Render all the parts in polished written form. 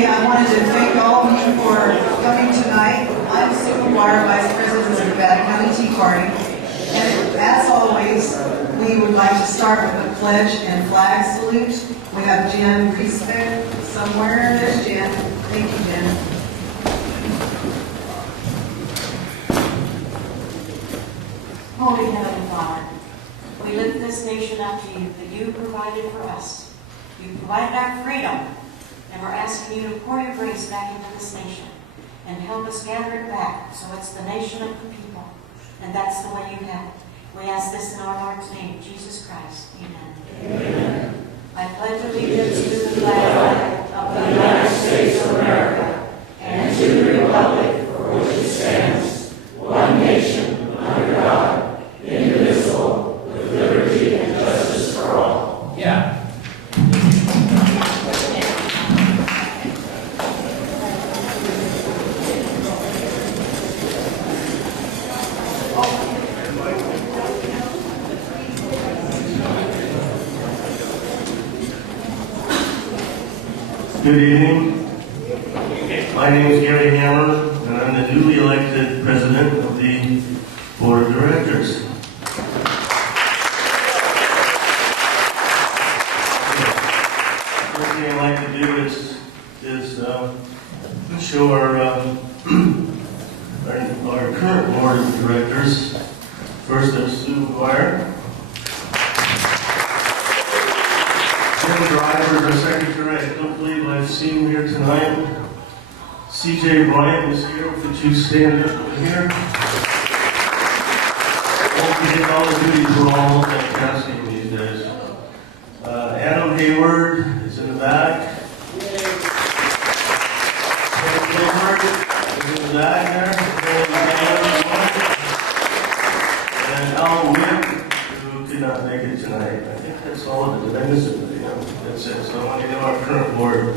Okay, I wanted to thank all of you for coming tonight. I'm Sue McGuire, Vice President of the Nevada County Tea Party. And as always, we would like to start with a pledge and flag salute. We have Jen Riesbeck somewhere. There's Jen. Thank you, Jen. Holy Heavenly Father, we lift this nation up to you that you provided for us. You provided our freedom, and we're asking you to pour your grace back into this nation and help us gather it back so it's the nation of the people. And that's the way you have it. We ask this in our Lord's name, Jesus Christ. Amen. Amen. I pledge allegiance to the flag of the United States of America and to the republic for which it stands, one nation, under God, indivisible, with liberty and justice for all. Yeah. Good evening. My name is Gary Hammer, and I'm the newly elected president of the board of directors. First thing I'd like to do is show our current board of directors. First is Sue McGuire. Jim Driver, our secretary. I don't believe I've seen him here tonight. CJ Bryant is here. Would you stand up over here? Don't forget all the duties we're all multitasking these days. Adam Hayward is in the back. Ed Hayward is in the back there. And Al Wick, who did not make it tonight. I think that's all of it. Did I miss it? That's it. So I want you to know our current board,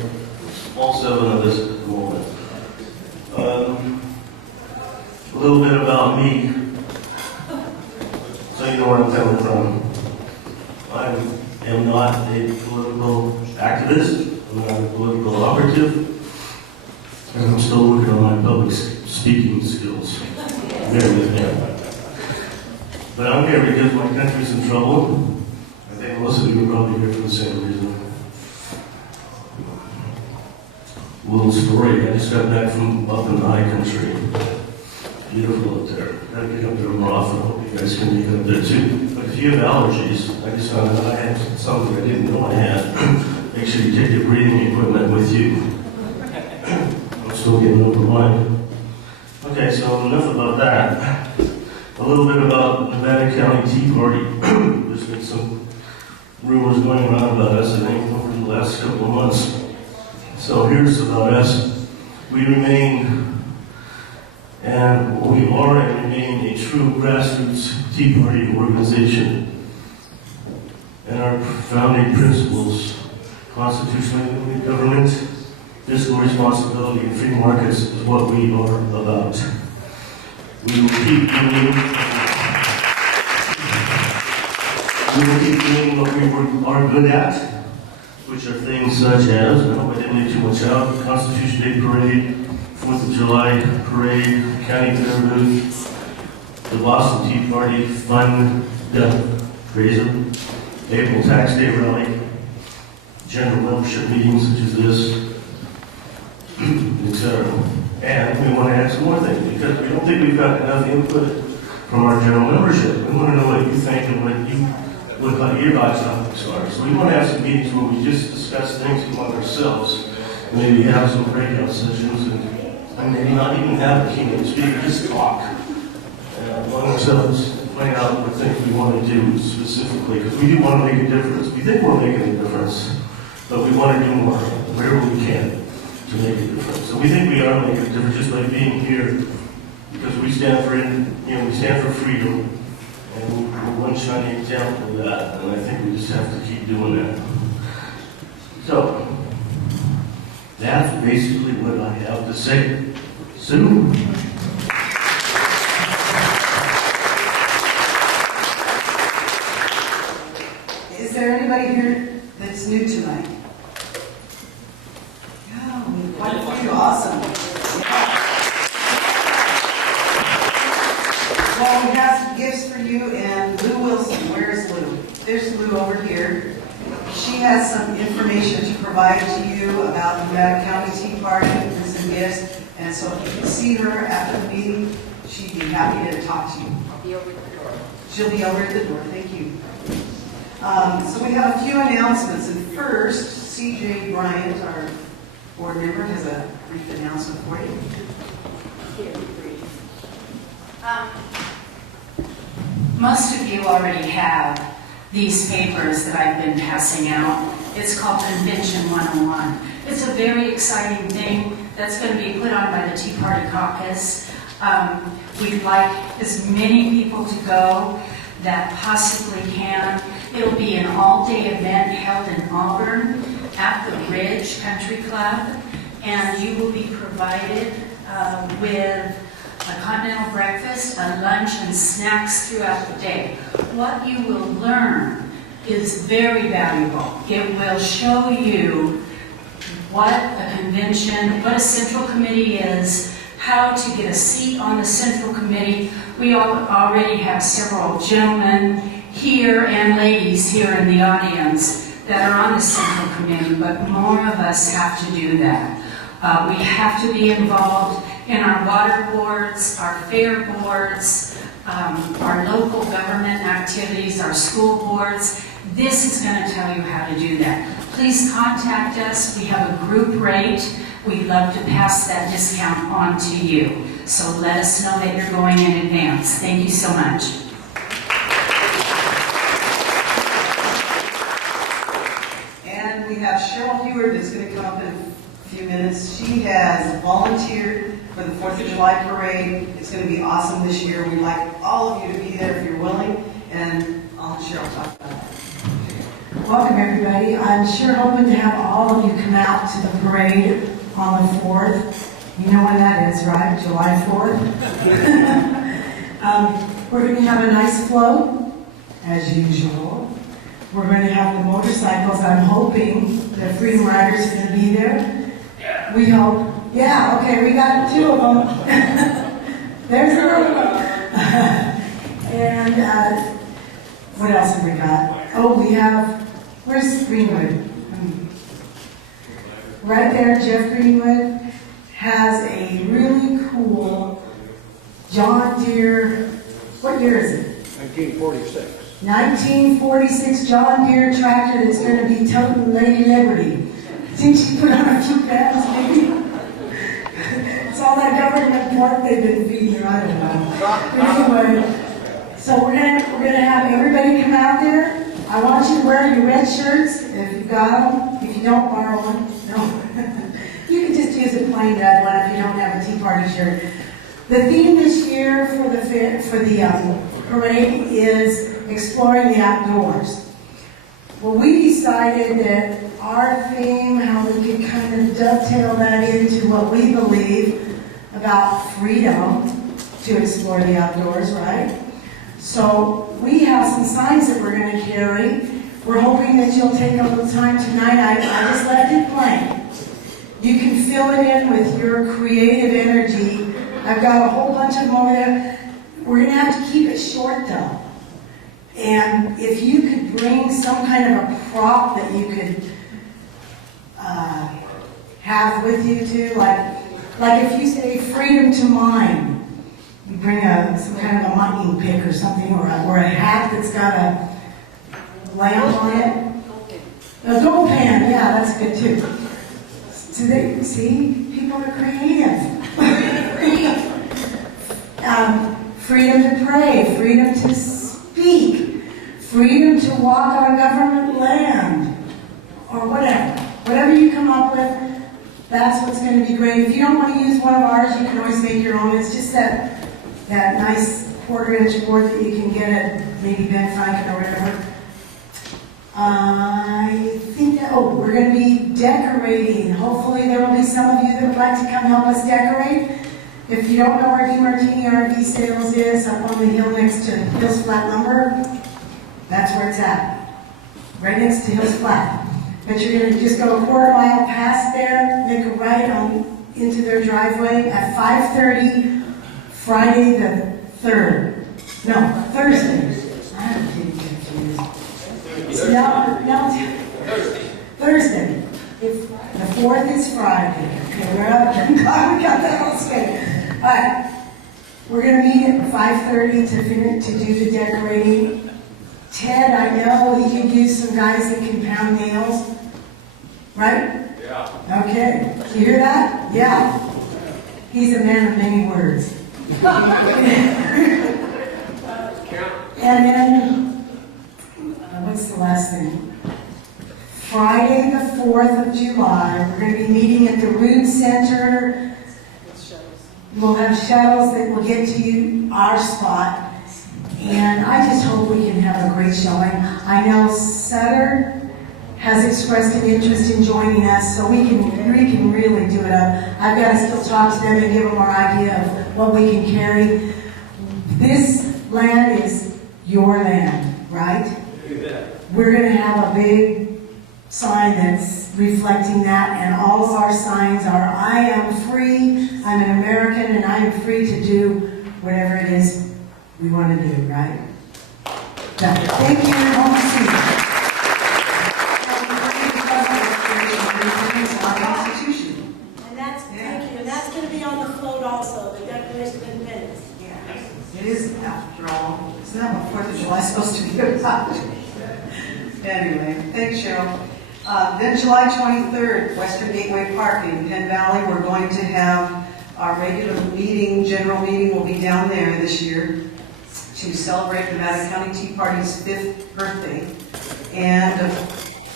all 7 of us at the moment. A little bit about me, so you know where I'm coming from. I am not a political activist. I'm not a political operative. And I'm still working on my public speaking skills. Bear with me. But I'm here because my country's in trouble. I think most of you are probably here for the same reason. Little story, I just got back from up in the high country. Beautiful up there. Gotta get up there more often. I hope you guys can get up there too. But if you have allergies, I just found out I had something I didn't know I had. Make sure you take your breathing equipment with you. I'm still getting over mine. Okay, so enough about that. A little bit about Nevada County Tea Party. There's been some rumors going around about us, I think, over the last couple of months. So here's about us. We remain, and we are and remain a true grassroots Tea Party organization. And our founding principles, constitutionally limited government, fiscal responsibility, and free markets is what we are about. We will keep doing what we are good at, which are things such as, I hope I didn't leave too much out, Constitution Day Parade, 4th of July Parade, County Fair Booth, the Boston Tea Party Fund Raiser, April Tax Day Rally, general membership meetings such as this, etc. And we want to add some more things because we don't think we've got enough input from our general membership. We want to know what you think and what your topics are. So we want to have some meetings where we just discuss things among ourselves, and maybe have some breakout sessions, and maybe not even have a keynote speaker, just talk among ourselves, find out what things we want to do specifically, because we do want to make a difference. We think we're making a difference, but we want to do more wherever we can to make a difference. So we think we are making a difference just by being here, because we stand for, we stand for freedom. And we're one shining example of that, and I think we just have to keep doing that. So, that's basically what I have to say. Sue? Is there anybody here that's new tonight? Yeah, we've awesome. Yeah. Well, we have some gifts for you, and Lou Wilson, where's Lou? There's Lou over here. She has some information to provide to you about the Nevada County Tea Party and some gifts. And so if you can see her after the meeting, she'd be happy to talk to you. I'll be over at the door. She'll be over at the door. Thank you. So we have a few announcements. And first, CJ Bryant, our board member, has a brief announcement for you. Here, brief. Most of you already have these papers that I've been passing out. It's called Convention 101. It's a very exciting thing that's going to be put on by the Tea Party Caucus. We'd like as many people to go that possibly can. It'll be an all-day event held in Auburn at the Ridge Country Club, and you will be provided with a continental breakfast, a lunch, and snacks throughout the day. What you will learn is very valuable. It will show you what a convention, what a central committee is, how to get a seat on the central committee. We already have several gentlemen here and ladies here in the audience that are on the central committee, but more of us have to do that. We have to be involved in our water boards, our fair boards, our local government activities, our school boards. This is going to tell you how to do that. Please contact us. We have a group rate. We'd love to pass that discount on to you. So let us know that you're going in advance. Thank you so much. And we have Cheryl Hewitt that's going to come up in a few minutes. She has volunteered for the 4th of July parade. It's going to be awesome this year. We'd like all of you to be there if you're willing, and I'll let Cheryl talk about that. Welcome, everybody. I'm sure hoping to have all of you come out to the parade on the 4th. You know when that is, right? July 4th. We're going to have a nice float, as usual. We're going to have the motorcycles. I'm hoping the Freedom Riders are going to be there. We hope. Yeah, okay, we got 2 of them. There's a And what else have we got? Oh, we have, where's Greenwood? Right there, Jeff Greenwood has a really cool John Deere, what year is it? 1946. 1946 John Deere tractor that's going to be toting Lady Liberty. Think she put on a few pounds, maybe? It's all that government pork they've been feeding her, I don't know. But anyway, so we're gonna have everybody come out there. I want you to wear your red shirts if you've got them. If you don't, borrow one. No. You can just use a plain red one if you don't have a Tea Party shirt. The theme this year for the parade is exploring the outdoors. Well, we decided that our theme, how we could kind of dovetail that into what we believe about freedom to explore the outdoors, right? So we have some signs that we're going to carry. We're hoping that you'll take a little time tonight. I just left it blank. You can fill it in with your creative energy. I've got a whole bunch of them over there. We're going to have to keep it short, though. And if you could bring some kind of a prop that you could have with you too, like if you say freedom to mine, you bring some kind of a mutton pick or something, or a hat that's got a lamp on it. A gold pan, yeah, that's good too. So they see, people are creative. Freedom to pray, freedom to speak, freedom to walk on government land, or whatever. Whatever you come up with, that's what's going to be great. If you don't want to use one of ours, you can always make your own. It's just that nice 1/4-inch board that you can get at maybe Ben Franklin or whatever. I think that, we're going to be decorating. Hopefully there will be some of you that would like to come help us decorate. If you don't know where DeMartini RV Sales is, up on the hill next to Hills Flat Lumber, that's where it's at. Right next to Hills Flat. But you're going to just go a 1/4 mile past there, make a right on into the driveway at 5:30, Friday the 3rd. No, Thursday. I'm getting confused. No, Thursday. The 4th is Friday. Okay, we're up. God, we got that all straight. All right. We're going to meet at 5:30 to do the decorating. Ted, I know he could use some guys that can pound nails. Right? Yeah. Okay. You hear that? Yeah. He's a man of many words. And then, what's the last thing? Friday the 4th of July, we're going to be meeting at the Root Center. We'll have shuttles that will get to you, our spot. And I just hope we can have a great showing. I know Sutter has expressed an interest in joining us, so we can really do it up. I've got to still talk to them and give them our idea of what we can carry. This land is your land, right? We're going to have a big sign that's reflecting that, and all of our signs are, I am free, I'm an American, and I am free to do whatever it is we want to do, right? Thank you, and hope to see you. Constitution. And that's, thank you, and that's going to be on the float also, the Declaration of Independence. Yeah. It is, after all. Isn't that what 4th of July is supposed to be about? Anyway, thanks, Cheryl. Then July 23rd, Western Gateway Park in Penn Valley, we're going to have our regular meeting, general meeting will be down there this year to celebrate Nevada County Tea Party's 5th birthday. And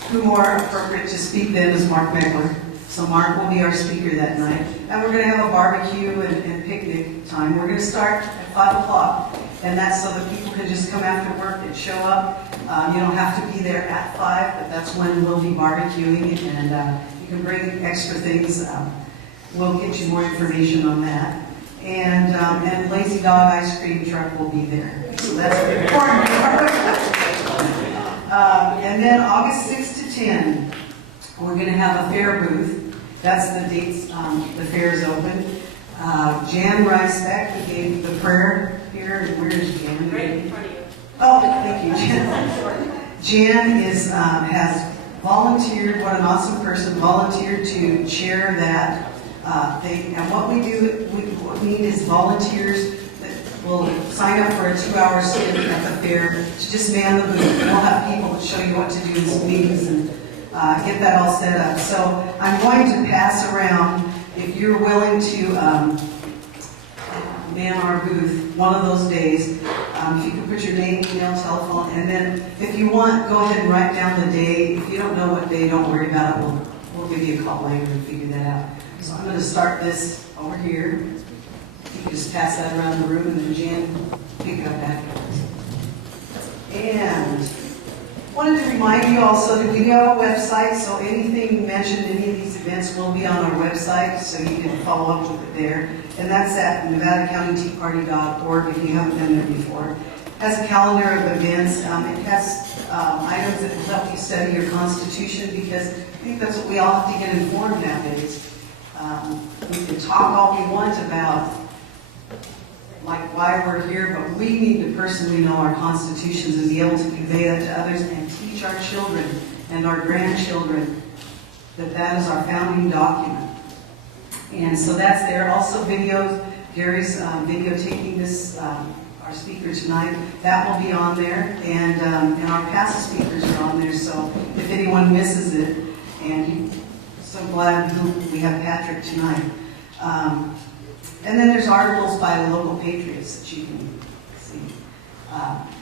who more appropriate to speak then is Mark Meckler. So Mark will be our speaker that night. And we're going to have a barbecue and picnic time. We're going to start at 5 o'clock. And that's so that people can just come after work and show up. You don't have to be there at 5, but that's when we'll be barbecuing, and you can bring extra things. We'll get you more information on that. And Lazy Dog Ice Cream Truck will be there. So that's the important part. And then August 6 to 10, we're going to have a fair booth. That's the dates the fair is open. Jan Ricebeck, who gave the prayer here. Where is Jan? Right in front of you. Oh, thank you, Jan. Jan has volunteered, what an awesome person, volunteered to chair that thing. And what we do, what we need is volunteers that will sign up for a 2-hour stint at the fair to just man the booth. And we'll have people that show you what to do in some meetings and get that all set up. So I'm going to pass around, if you're willing to man our booth one of those days. If you can put your name, email, telephone, and then if you want, go ahead and write down the day. If you don't know what day, don't worry about it. We'll give you a call later and figure that out. So I'm going to start this over here. You can just pass that around the room, and then Jan pick it up afterwards. And wanted to remind you also that we do have a website, so anything mentioned in any of these events will be on our website, so you can follow up with it there. And that's at NevadaCountyTeaParty.org if you haven't been there before. It has a calendar of events. It has items that will help you study your Constitution, because I think that's what we all have to get informed nowadays. We can talk all we want about like why we're here, but we need to personally know our constitutions and be able to convey that to others and teach our children and our grandchildren that that is our founding document. And so that's there. Also videos, Gary's videotaping this, our speaker tonight. That will be on there, and our past speakers are on there, so if anyone misses it, and so glad we have Patrick tonight. And then there's articles by the local patriots that you can see.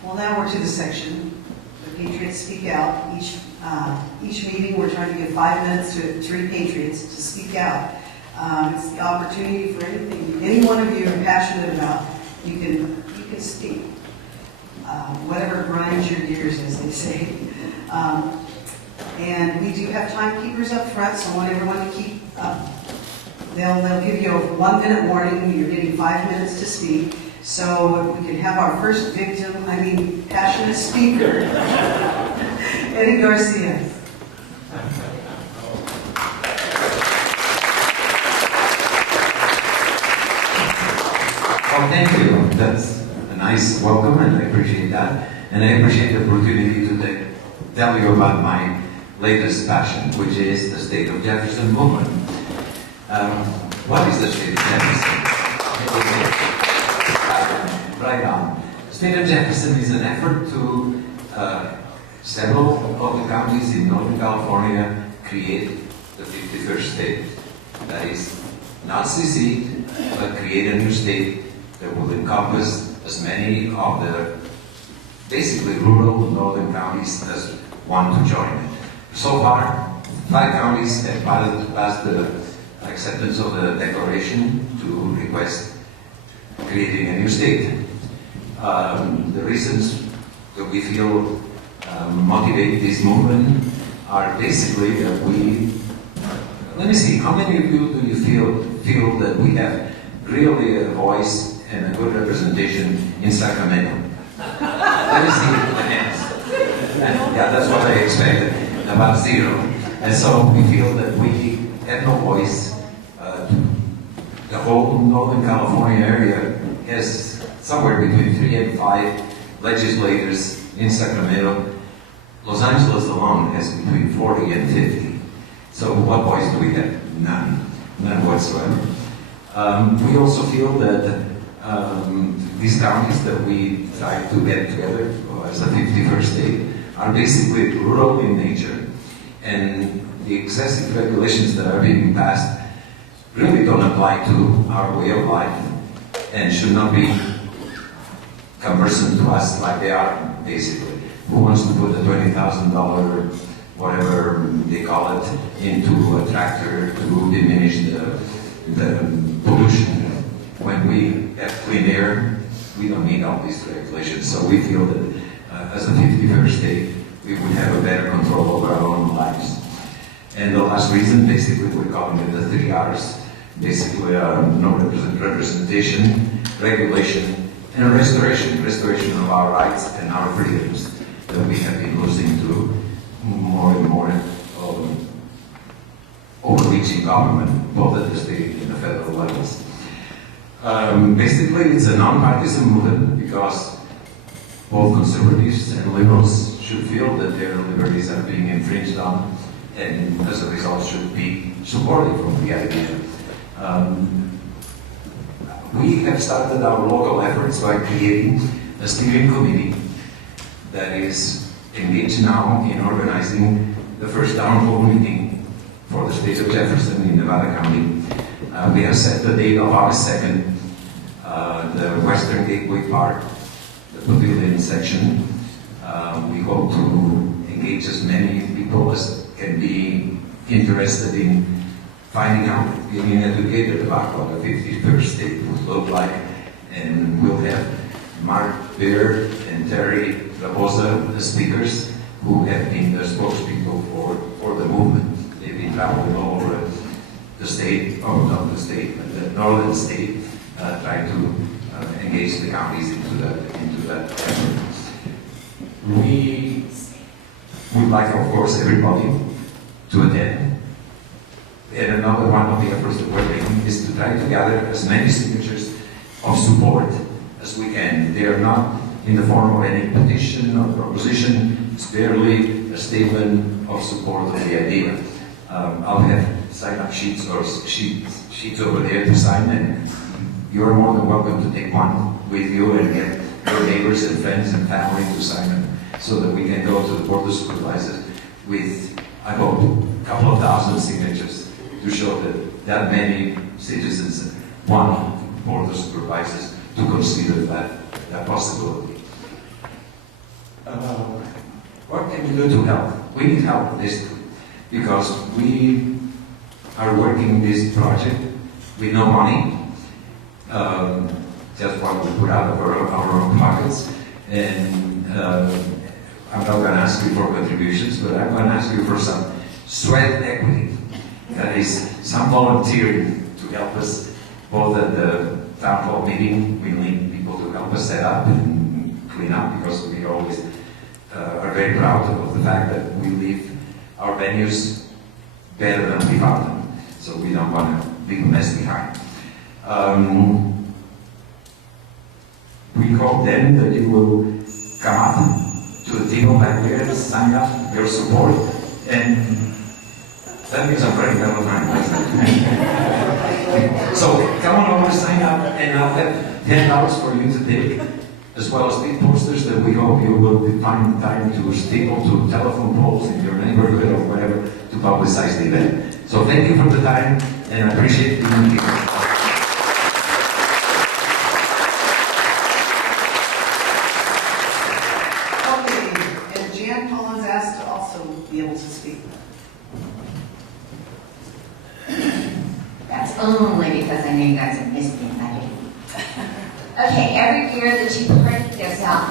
Well, now we're to the section. The Patriots Speak Out. Each meeting we're trying to give 5 minutes to 3 patriots to speak out. It's the opportunity for anything, any one of you are passionate about, you can speak. Whatever grinds your gears, as they say. And we do have timekeepers up front, so I want everyone to keep up. They'll give you a 1-minute warning. You're getting 5 minutes to speak. So we can have our first victim, passionate speaker, Eddie Garcia. thank you. That's a nice welcome, and I appreciate that. And I appreciate the opportunity to tell you about my latest passion, which is the State of Jefferson movement. What is the State of Jefferson? Right on. State of Jefferson is an effort to several of the counties in Northern California create the 51st state. That is, not secede, but create a new state that will encompass as many of the basically rural northern counties as want to join it. So far, 5 counties have passed the acceptance of the declaration to request creating a new state. The reasons that we feel motivate this movement are basically that let me see, how many of you do you feel that we have really a voice and a good representation in Sacramento? Let me see the hands. Yeah, that's what I expected, about 0. And so we feel that we have no voice. The whole Northern California area has somewhere between 3 and 5 legislators in Sacramento. Los Angeles alone has between 40 and 50. So what voice do we have? None. None whatsoever. We also feel that these counties that we try to get together as a 51st state are basically rural in nature, and the excessive regulations that are being passed really don't apply to our way of life and should not be cumbersome to us like they are, basically. Who wants to put a $20,000, whatever they call it, into a tractor to diminish the pollution? When we have clean air, we don't need all these regulations. So we feel that as a 51st state, we would have a better control over our own lives. And the last reason, basically, we're calling it the 3 R's. Basically, no representation, regulation, and restoration. Restoration of our rights and our freedoms that we have been losing to more and more overreaching government, both at the state and the federal levels. Basically, it's a non-partisan movement because both conservatives and liberals should feel that their liberties are being infringed on, and as a result should be supportive of the idea. We have started our local efforts by creating a steering committee that is engaged now in organizing the first town hall meeting for the state of Jefferson in Nevada County. We have set the date of August 2nd, the Western Gateway Park, the pavilion section. We hope to engage as many people as can be interested in finding out, being educated about what a 51st state would look like. And we'll have Mark Beard and Terry Raposa, the speakers, who have been the spokespeople for the movement. They've been traveling all over the state, not the state, but the northern state, trying to engage the counties into that effort. We would like, of course, everybody to attend. And another one of the efforts that we're making is to try to gather as many signatures of support as we can. They are not in the form of any petition or proposition. It's barely a statement of support of the idea. I'll have sign-up sheets or sheets over there to sign, and you're more than welcome to take one with you and get your neighbors and friends and family to sign them so that we can go to the Board of Supervisors with, I hope, a couple of thousand signatures to show that many citizens want Board of Supervisors to consider that possibility. What can we do to help? We need help basically, because we are working this project with no money, just what we put out of our own pockets. And I'm not going to ask you for contributions, but I'm going to ask you for some sweat equity. That is, some volunteering to help us, both at the town hall meeting. We need people to help us set up and clean up, because we always are very proud of the fact that we leave our venues better than we found them. So we don't want to leave a mess behind. We hope then that you will come up to the table back there, sign up your support, and that means I'm very well So come on over, sign up, and I'll have $10 for you to take, as well as the posters that we hope you will find time to staple to telephone poles in your neighborhood or whatever to publicize the event. So thank you for the time, and I appreciate you being here. Okay, and Jan Collins asked to also be able to speak. That's only because I know you guys have missed me. Okay, every year the Tea Party gives out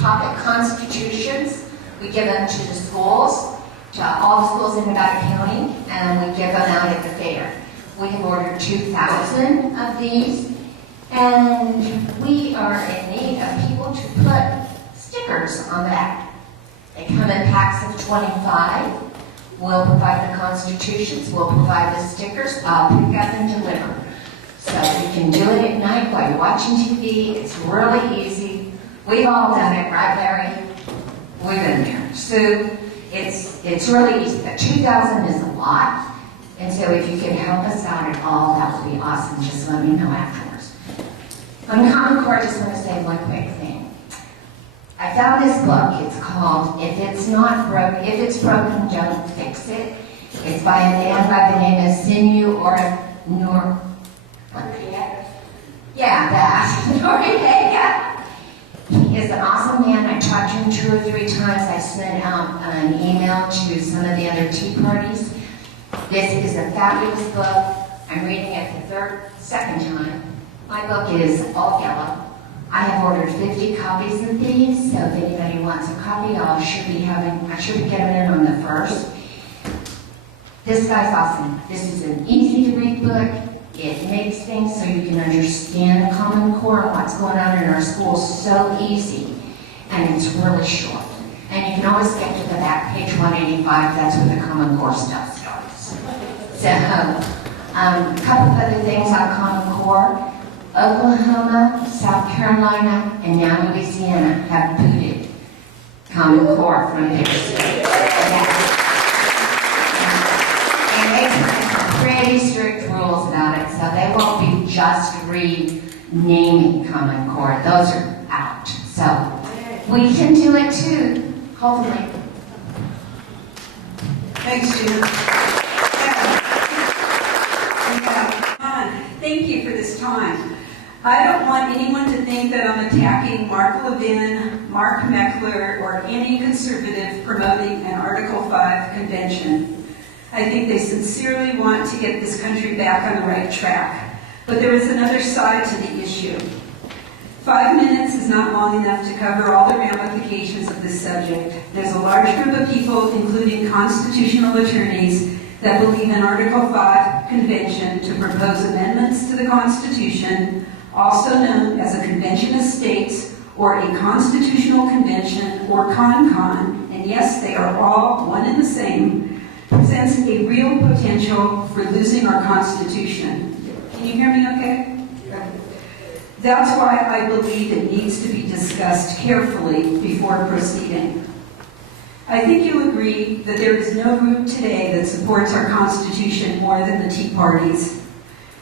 pocket constitutions. We give them to the schools, to all the schools in Nevada County, and we give them out at the fair. We have ordered 2,000 of these, and we are in need of people to put stickers on the back. They come in packs of 25. We'll provide the constitutions, we'll provide the stickers, I'll pick up and deliver. So you can do it at night while you're watching TV. It's really easy. We've all done it, right, Larry? We've been there. So it's really easy. But 2,000 is a lot. And so if you can help us out at all, that would be awesome. Just let me know afterwards. On Common Core, I just want to say one quick thing. I found this book. It's called If It's Broken, Don't Fix It. It's by a man by the name of Sinew Noriega. He is an awesome man. I talked to him 2 or 3 times. I sent out an email to some of the other tea parties. This is a fabulous book. I'm reading it the second time. My book is all yellow. I have ordered 50 copies of these, so if anybody wants a copy, I should be getting it on the 1st. This guy's awesome. This is an easy to read book. It makes things so you can understand Common Core and what's going on in our schools so easy. And it's really short. And you can always get to the back, page 185, that's where the Common Core stuff starts. So, a couple of other things on Common Core. Oklahoma, South Carolina, and now Louisiana have booted Common Core from their state. And they have pretty strict rules about it, so they won't be just renaming Common Core. Those are out. So we can do it too, hopefully. Thanks, Jan. Thank you for this time. I don't want anyone to think that I'm attacking Mark Levin, Mark Meckler, or any conservative promoting an Article 5 convention. I think they sincerely want to get this country back on the right track. But there is another side to the issue. 5 minutes is not long enough to cover all the ramifications of this subject. There's a large group of people, including constitutional attorneys, that believe an Article 5 convention to propose amendments to the Constitution, also known as a Convention of States or a Constitutional Convention or CON-CON, and yes, they are all one and the same, presents a real potential for losing our Constitution. Can you hear me okay? That's why I believe it needs to be discussed carefully before proceeding. I think you'll agree that there is no group today that supports our Constitution more than the Tea Parties.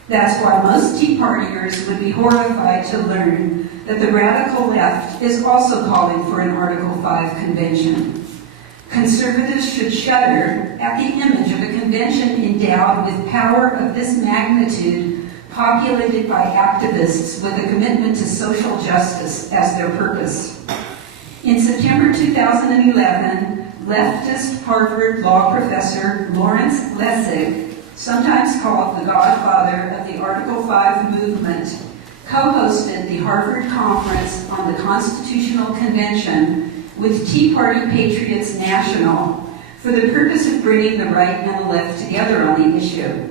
That's why most Tea Partiers would be horrified to learn that the radical left is also calling for an Article 5 convention. Conservatives should shudder at the image of a convention endowed with power of this magnitude, populated by activists with a commitment to social justice as their purpose. In September 2011, leftist Harvard law professor Lawrence Lessig, sometimes called the godfather of the Article 5 movement, co-hosted the Harvard Conference on the Constitutional Convention with Tea Party Patriots National for the purpose of bringing the right and the left together on the issue.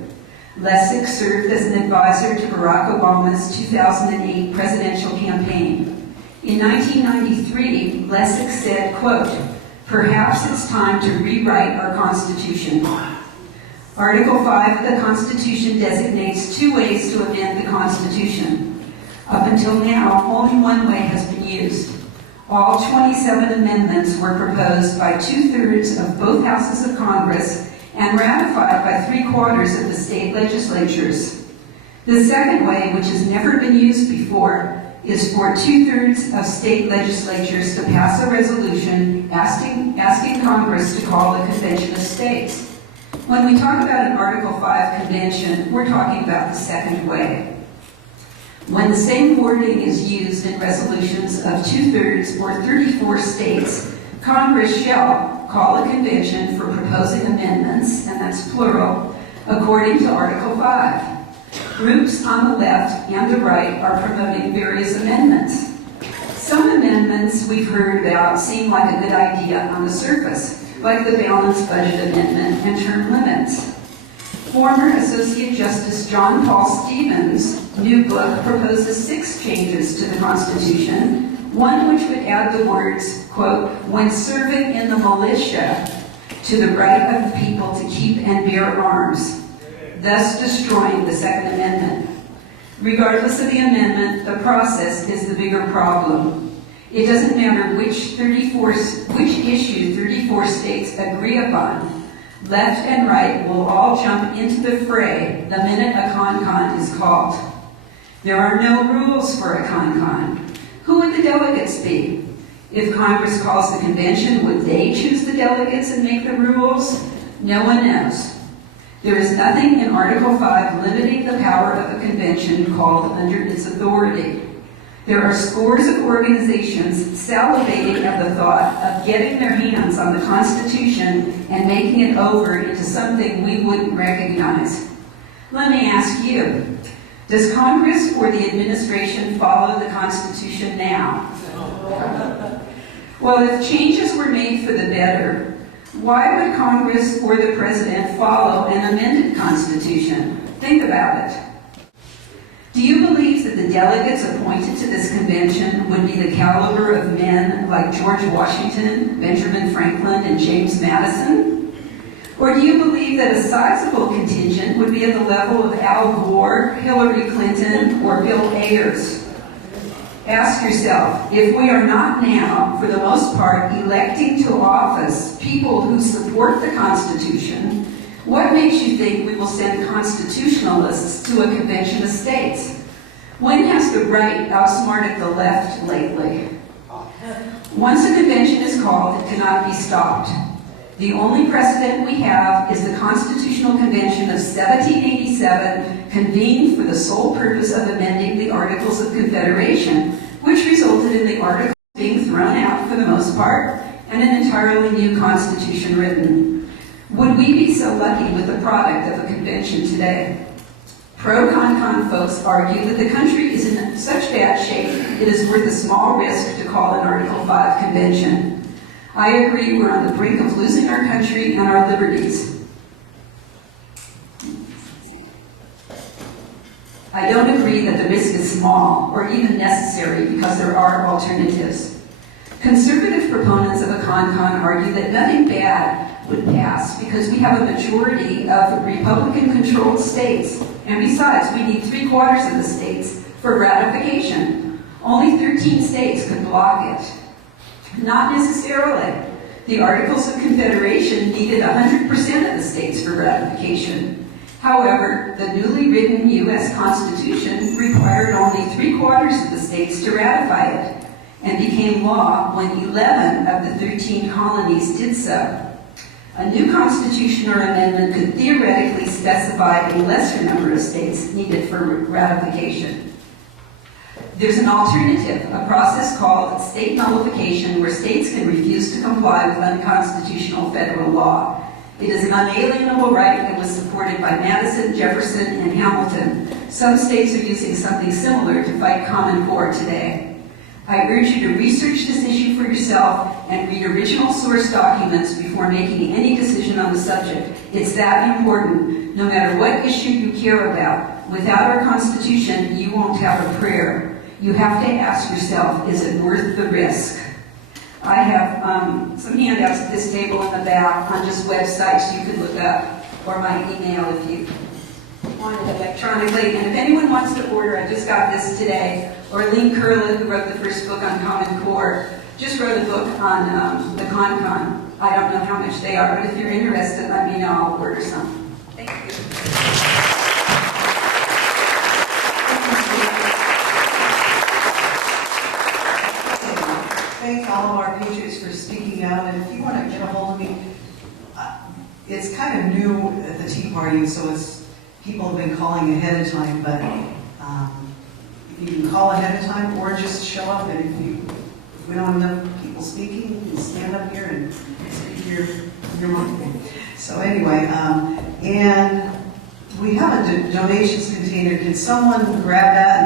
Lessig served as an advisor to Barack Obama's 2008 presidential campaign. In 1993, Lessig said, quote, "Perhaps it's time to rewrite our Constitution." Article 5 of the Constitution designates 2 ways to amend the Constitution. Up until now, only one way has been used. All 27 amendments were proposed by 2/3 of both houses of Congress and ratified by 3/4 of the state legislatures. The second way, which has never been used before, is for 2/3 of state legislatures to pass a resolution asking Congress to call a convention of states. When we talk about an Article 5 convention, we're talking about the second way. When the same wording is used in resolutions of 2/3 or 34 states, Congress shall call a convention for proposing amendments, and that's plural, according to Article 5. Groups on the left and the right are promoting various amendments. Some amendments we've heard about seem like a good idea on the surface, like the balanced budget amendment and term limits. Former Associate Justice John Paul Stevens' new book proposes 6 changes to the Constitution, one which would add the words, quote, "when serving in the militia," to the right of the people to keep and bear arms, thus destroying the Second Amendment. Regardless of the amendment, the process is the bigger problem. It doesn't matter which issue 34 states agree upon. Left and right will all jump into the fray the minute a con-con is called. There are no rules for a con-con. Who would the delegates be? If Congress calls the convention, would they choose the delegates and make the rules? No one knows. There is nothing in Article 5 limiting the power of a convention called under its authority. There are scores of organizations salivating at the thought of getting their hands on the Constitution and making it over into something we wouldn't recognize. Let me ask you, does Congress or the administration follow the Constitution now? Well, if changes were made for the better, why would Congress or the President follow an amended Constitution? Think about it. Do you believe that the delegates appointed to this convention would be the caliber of men like George Washington, Benjamin Franklin, and James Madison? Or do you believe that a sizable contingent would be at the level of Al Gore, Hillary Clinton, or Bill Ayers? Ask yourself, if we are not now, for the most part, electing to office people who support the Constitution, what makes you think we will send constitutionalists to a convention of states? When has the right outsmarted the left lately? Once a convention is called, it cannot be stopped. The only precedent we have is the Constitutional Convention of 1787, convened for the sole purpose of amending the Articles of Confederation, which resulted in the Articles being thrown out for the most part, and an entirely new Constitution written. Would we be so lucky with the product of a convention today? Pro-con-con folks argue that the country is in such bad shape it is worth a small risk to call an Article 5 convention. I agree we're on the brink of losing our country and our liberties. I don't agree that the risk is small or even necessary because there are alternatives. Conservative proponents of a con-con argue that nothing bad would pass because we have a majority of Republican-controlled states, and besides, we need 3/4 of the states for ratification. Only 13 states could block it. Not necessarily. The Articles of Confederation needed 100% of the states for ratification. However, the newly written U.S. Constitution required only 3/4 of the states to ratify it, and became law when 11 of the 13 colonies did so. A new constitution or amendment could theoretically specify a lesser number of states needed for ratification. There's an alternative, a process called state nullification, where states can refuse to comply with unconstitutional federal law. It is an unalienable right and was supported by Madison, Jefferson, and Hamilton. Some states are using something similar to fight Common Core today. I urge you to research this issue for yourself and read original source documents before making any decision on the subject. It's that important. No matter what issue you care about, without our Constitution, you won't have a prayer. You have to ask yourself, is it worth the risk? I have some handouts at this table in the back on just websites you could look up, or my email if you wanted to electronically. And if anyone wants to order, I just got this today. Orlean Curlin, who wrote the first book on Common Core, just wrote a book on the Con. I don't know how much they are, but if you're interested, let me know. I'll order some. Thank you. Thank all of our patriots for speaking out, and if you want to get a hold of me, it's kind of new at the Tea Party, so it's people have been calling ahead of time, but if you can call ahead of time or just show up, and if we don't have enough people speaking, you can stand up here and speak your mind. So anyway, and we have a donations container. Can someone grab that?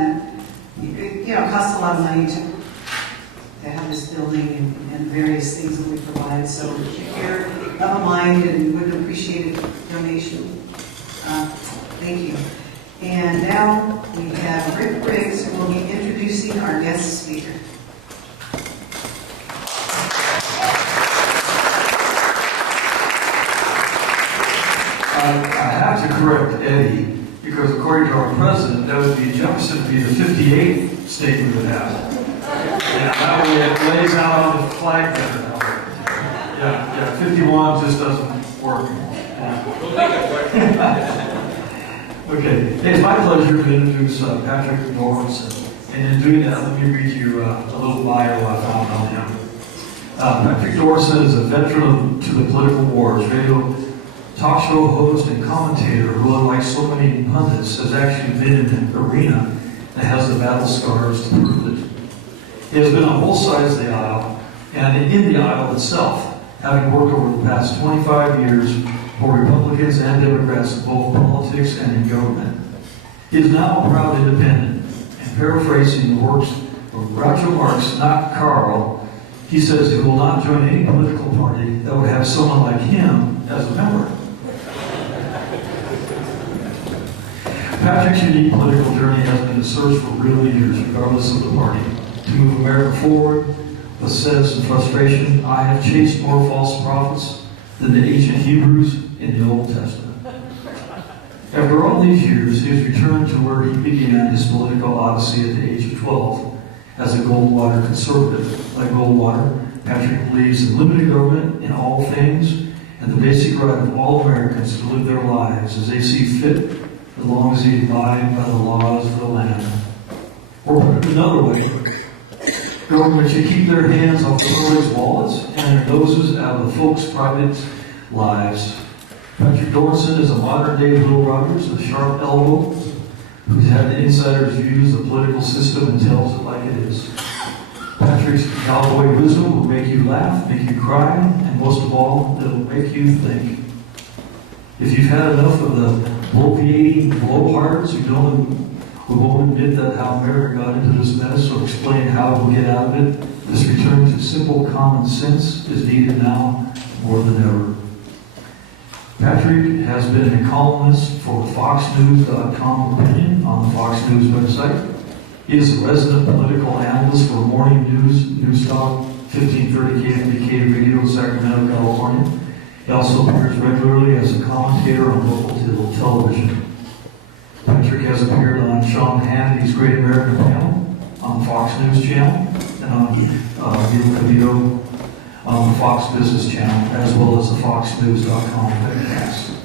And it costs a lot of money to have this building and various things that we provide. So if you're of a mind and would appreciate a donation, thank you. And now we have Rick Briggs, who will be introducing our guest speaker. I have to correct Eddie, because according to our president, that would be Jefferson would be the 58th state we would have. Yeah, that way it lays out on the flag better. Yeah, 51 just doesn't work. Okay, it's my pleasure to introduce Patrick Dorinson. And in doing that, let me read you a little bio I found on him. Patrick Dorinson is a veteran to the political wars, radio talk show host and commentator who, unlike so many pundits, has actually been in an arena that has the battle scars to prove it. He has been on both sides of the aisle and in the aisle itself, having worked over the past 25 years for Republicans and Democrats in both politics and in government. He is now a proud independent, and paraphrasing the works of Groucho Marx, not Karl, he says he will not join any political party that would have someone like him as a member. Patrick's unique political journey has been a search for real leaders, regardless of the party, to move America forward. But says in frustration, I have chased more false prophets than the ancient Hebrews in the Old Testament. After all these years, he has returned to where he began his political odyssey at the age of 12 as a Goldwater conservative. Like Goldwater, Patrick believes in limited government in all things and the basic right of all Americans to live their lives as they see fit, as long as they abide by the laws of the land. Or put it another way, government should keep their hands off the public's wallets and their noses out of the folks' private lives. Patrick Dorinson is a modern-day Will Rogers with sharp elbow, who's had the insider's views of the political system and tells it like it is. Patrick's cowboy wisdom will make you laugh, make you cry, and most of all, it'll make you think. If you've had enough of the bloviating blowhards who won't admit that how America got into this mess or explain how we'll get out of it, this return to simple common sense is needed now more than ever. Patrick has been a columnist for FoxNews.com opinion on the Fox News website. He is a resident political analyst for Morning News Talk 1530 KFBK Radio in Sacramento, California. He also appears regularly as a commentator on local television. Patrick has appeared on Sean Hannity's Great American Panel on the Fox News Channel and on Neil Camino on the Fox Business Channel, as well as the FoxNews.com podcast.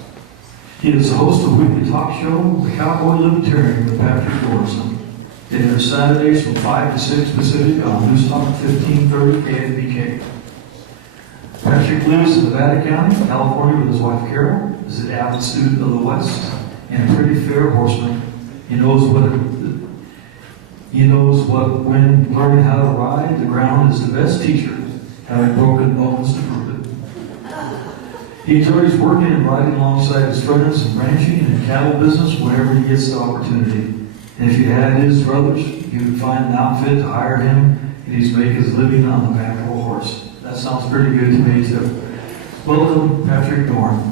He is the host of the weekly talk show, The Cowboy Libertarian with Patrick Dorinson. It airs Saturdays from 5 to 6 Pacific on News Talk 1530 KFBK. Patrick lives in Nevada County, California with his wife Carol, is an avid student of the West, and a pretty fair horseman. He knows when learning how to ride, the ground is the best teacher, having broken bones to prove it. He enjoys working and riding alongside his friends and ranching and cattle business whenever he gets the opportunity. And if you had his brothers, you would find an outfit to hire him, and he's make his living on the back of a horse. That sounds pretty good to me too. Welcome, Patrick Dorinson.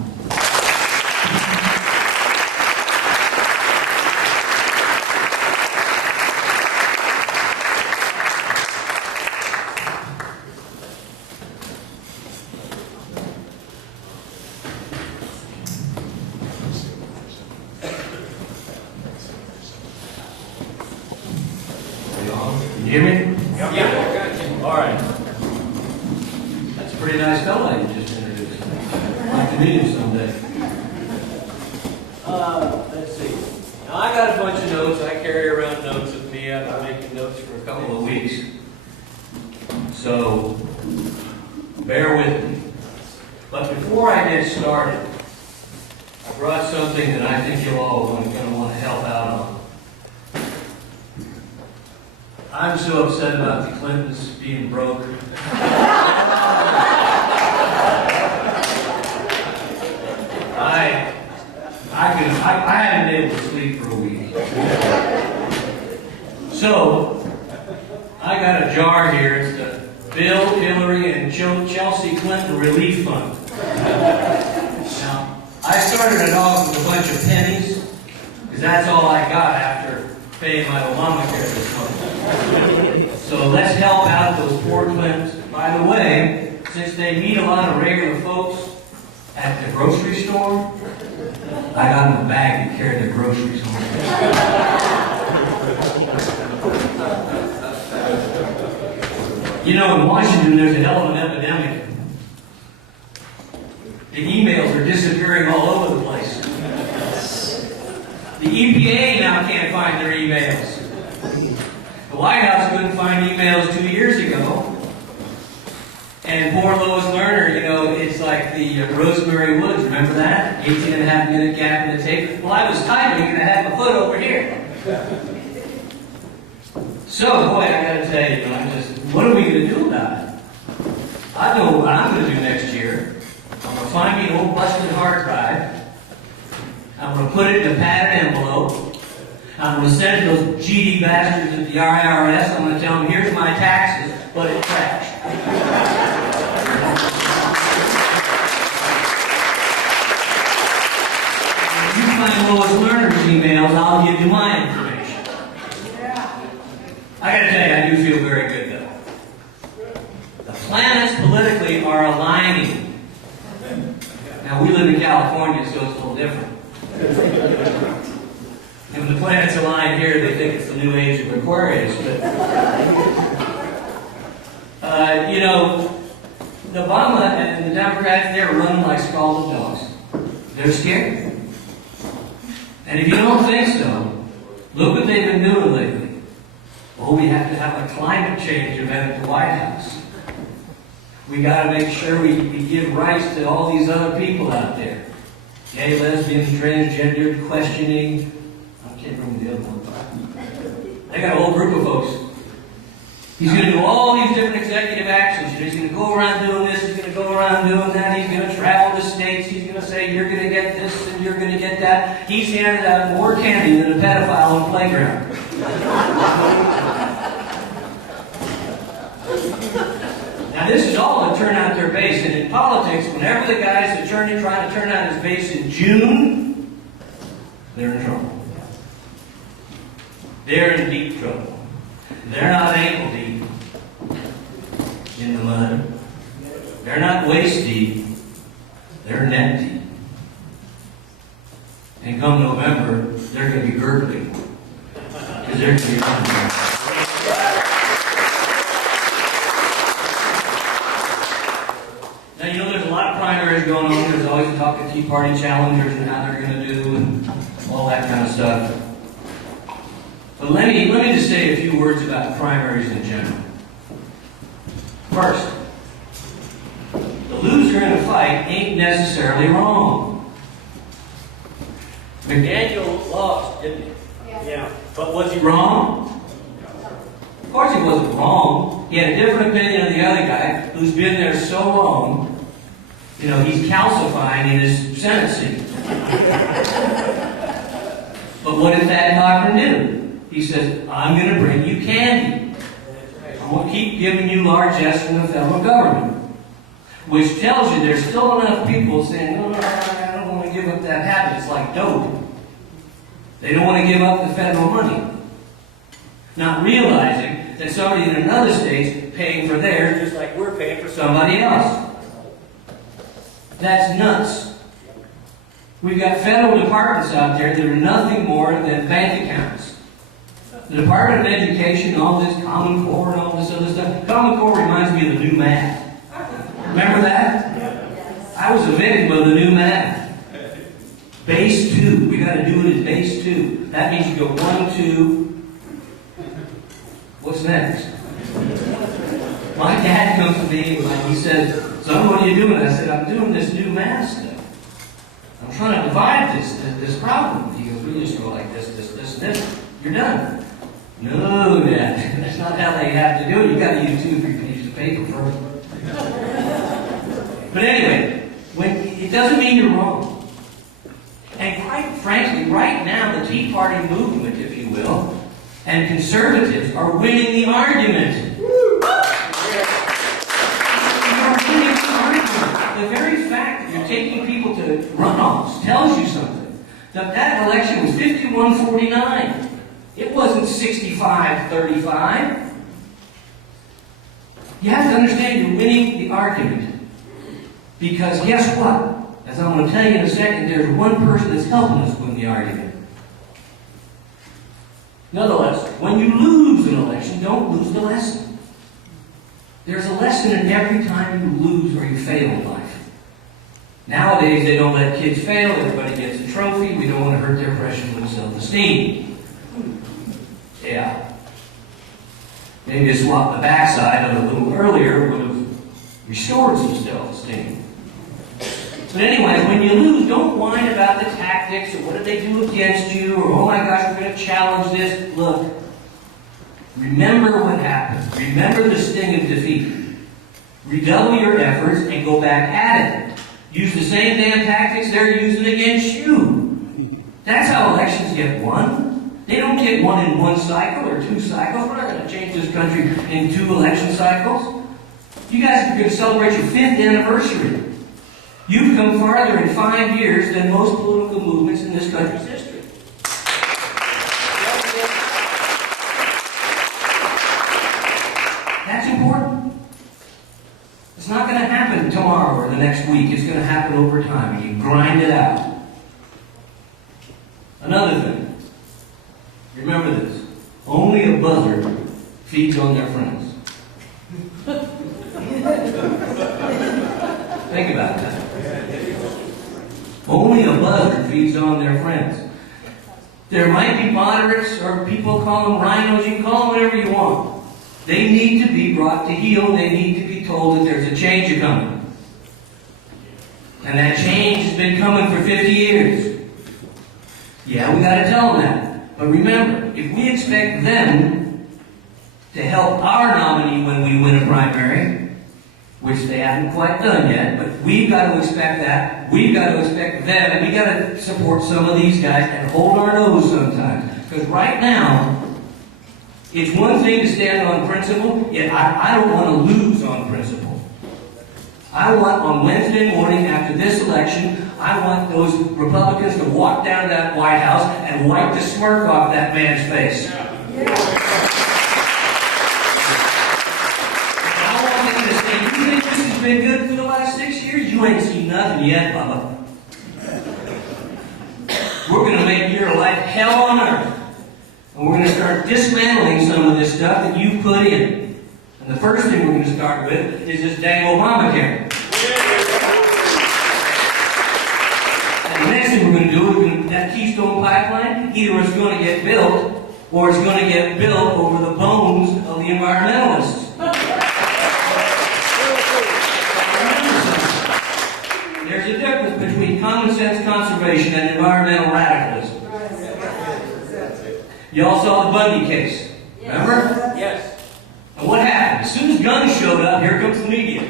hear me? Yeah. All right. That's a pretty nice fellow you just introduced. I'd like to meet him someday. Let's see. Now, I got a bunch of notes. I carry around notes with me. I've been making notes for a couple of weeks. So, bear with me. But before I get started, I brought something that I think you'll all going to want to help out on. I'm so upset about the Clintons being broke. I haven't been able to sleep for a week. So, I got a jar here. It's the Bill, Hillary, and Chelsea Clinton Relief Fund. Now, I started it off with a bunch of pennies, because that's all I got after paying my Obamacare this month. So let's help out those poor Clintons. By the way, since they meet a lot of regular folks at the grocery store, I got them a bag to carry their groceries home. You know, in Washington, there's a hell of an epidemic. The emails are disappearing all over the place. The EPA now can't find their emails. The White House couldn't find emails 2 years ago. And poor Lois Lerner, you know, it's like the Rosemary Woods, remember that? 18.5-minute gap in the tape. Well, I was typing and I had my foot over here. So, boy, I gotta tell you, what are we gonna do about it? I know what I'm gonna do next year. I'm gonna find me an old busted hard drive. I'm gonna put it in a padded envelope. I'm gonna send it to those GD bastards at the IRS. I'm gonna tell them, here's my taxes, but it's trash. If you find Lois Lerner's emails, I'll give you my information. I gotta tell you, I do feel very good, though. The planets politically are aligning. Now, we live in California, so it's a little different. And when the planets align here, they think it's the new age of Aquarius. But, you know, Obama and the Democrats, they're running like scalded dogs. They're scared. And if you don't think so, look what they've been doing lately. Well, we have to have a climate change event at the White House. We got to make sure we give rights to all these other people out there. Gay, lesbian, transgendered, questioning. I can't remember the other one. They got a whole group of folks. He's going to do all these different executive actions. He's going to go around doing this, he's going to go around doing that, he's going to travel the states, he's going to say, you're going to get this and you're going to get that. He's handed out more candy than a pedophile on the playground. Now this is all to turn out their base, and in politics, whenever the guy's attorney trying to turn out his base in June, they're in trouble. They're in deep trouble. They're not ankle deep in the mud. They're not waist deep. They're neck deep. And come November, they're going to be gurgling. Because they're going to be running. Now, you know, there's a lot of primaries going on. There's always talk of Tea Party challengers and how they're going to do and all that kind of stuff. But let me just say a few words about primaries in general. First, the loser in a fight ain't necessarily wrong. McDaniel lost, didn't he? Yeah. But was he wrong? Of course he wasn't wrong. He had a different opinion than the other guy who's been there so long, you know, he's calcifying in his Senate seat. But what did Thad Cochran do? He says, I'm going to bring you candy. I'm going to keep giving you largesse from the federal government. Which tells you there's still enough people saying, no, I don't want to give up that habit. It's like dope. They don't want to give up the federal money. Not realizing that somebody in another state's paying for theirs just like we're paying for somebody else. That's nuts. We've got federal departments out there that are nothing more than bank accounts. The Department of Education, all this Common Core and all this other stuff. Common Core reminds me of the new math. Remember that? I was a victim of the new math. Base 2. We got to do it as base 2. That means you go 1, 2. What's next? My dad comes to me and he says, "Son, what are you doing?" I said, "I'm doing this new math stuff. I'm trying to divide this problem." He goes, "We just go like this, and this. You're done." No, Dad. That's not how they have to do it. You got to use 2 or 3 pages of paper first. But anyway, it doesn't mean you're wrong. And quite frankly, right now, the Tea Party movement, if you will, and conservatives are winning the argument. The very fact that you're taking people to runoffs tells you something. That election was 51-49. It wasn't 65-35. You have to understand you're winning the argument. Because guess what? As I'm going to tell you in a second, there's one person that's helping us win the argument. Nonetheless, when you lose an election, don't lose the lesson. There's a lesson in every time you lose or you fail in life. Nowadays, they don't let kids fail. Everybody gets a trophy. We don't want to hurt their precious little self-esteem. Yeah. Maybe a swap the backside a little earlier would have restored some self-esteem. But anyway, when you lose, don't whine about the tactics or what did they do against you or, oh my gosh, we're going to challenge this. Look, remember what happened. Remember the sting of defeat. Redouble your efforts and go back at it. Use the same damn tactics they're using against you. That's how elections get won. They don't get won in 1 cycle or 2 cycles. We're not going to change this country in 2 election cycles. You guys are going to celebrate your 5th anniversary. You've come farther in 5 years than most political movements in this country's history. That's important. It's not going to happen tomorrow or the next week. It's going to happen over time, and you grind it out. Another thing. Remember this. Only a buzzard feeds on their friends. Think about that. Only a buzzard feeds on their friends. There might be moderates, or people call them rhinos, you can call them whatever you want. They need to be brought to heel. They need to be told that there's a change coming. And that change has been coming for 50 years. Yeah, we got to tell them that. But remember, if we expect them to help our nominee when we win a primary, which they haven't quite done yet, but we've got to expect that. We've got to expect them, and we've got to support some of these guys and hold our nose sometimes. Because right now, it's one thing to stand on principle, yet I don't want to lose on principle. I want on Wednesday morning after this election, I want those Republicans to walk down to that White House and wipe the smirk off that man's face. I want them to say, you think this has been good for the last 6 years? You ain't seen nothing yet, Bubba. We're going to make your life hell on earth. And we're going to start dismantling some of this stuff that you put in. And the first thing we're going to start with is this dang Obamacare. And the next thing we're going to do is that Keystone Pipeline, either it's going to get built or it's going to get built over the bones of the environmentalists. There's a difference between common sense conservation and environmental radicalism. You all saw the Bundy case, remember? Yes. And what happened? As soon as guns showed up, here comes the media.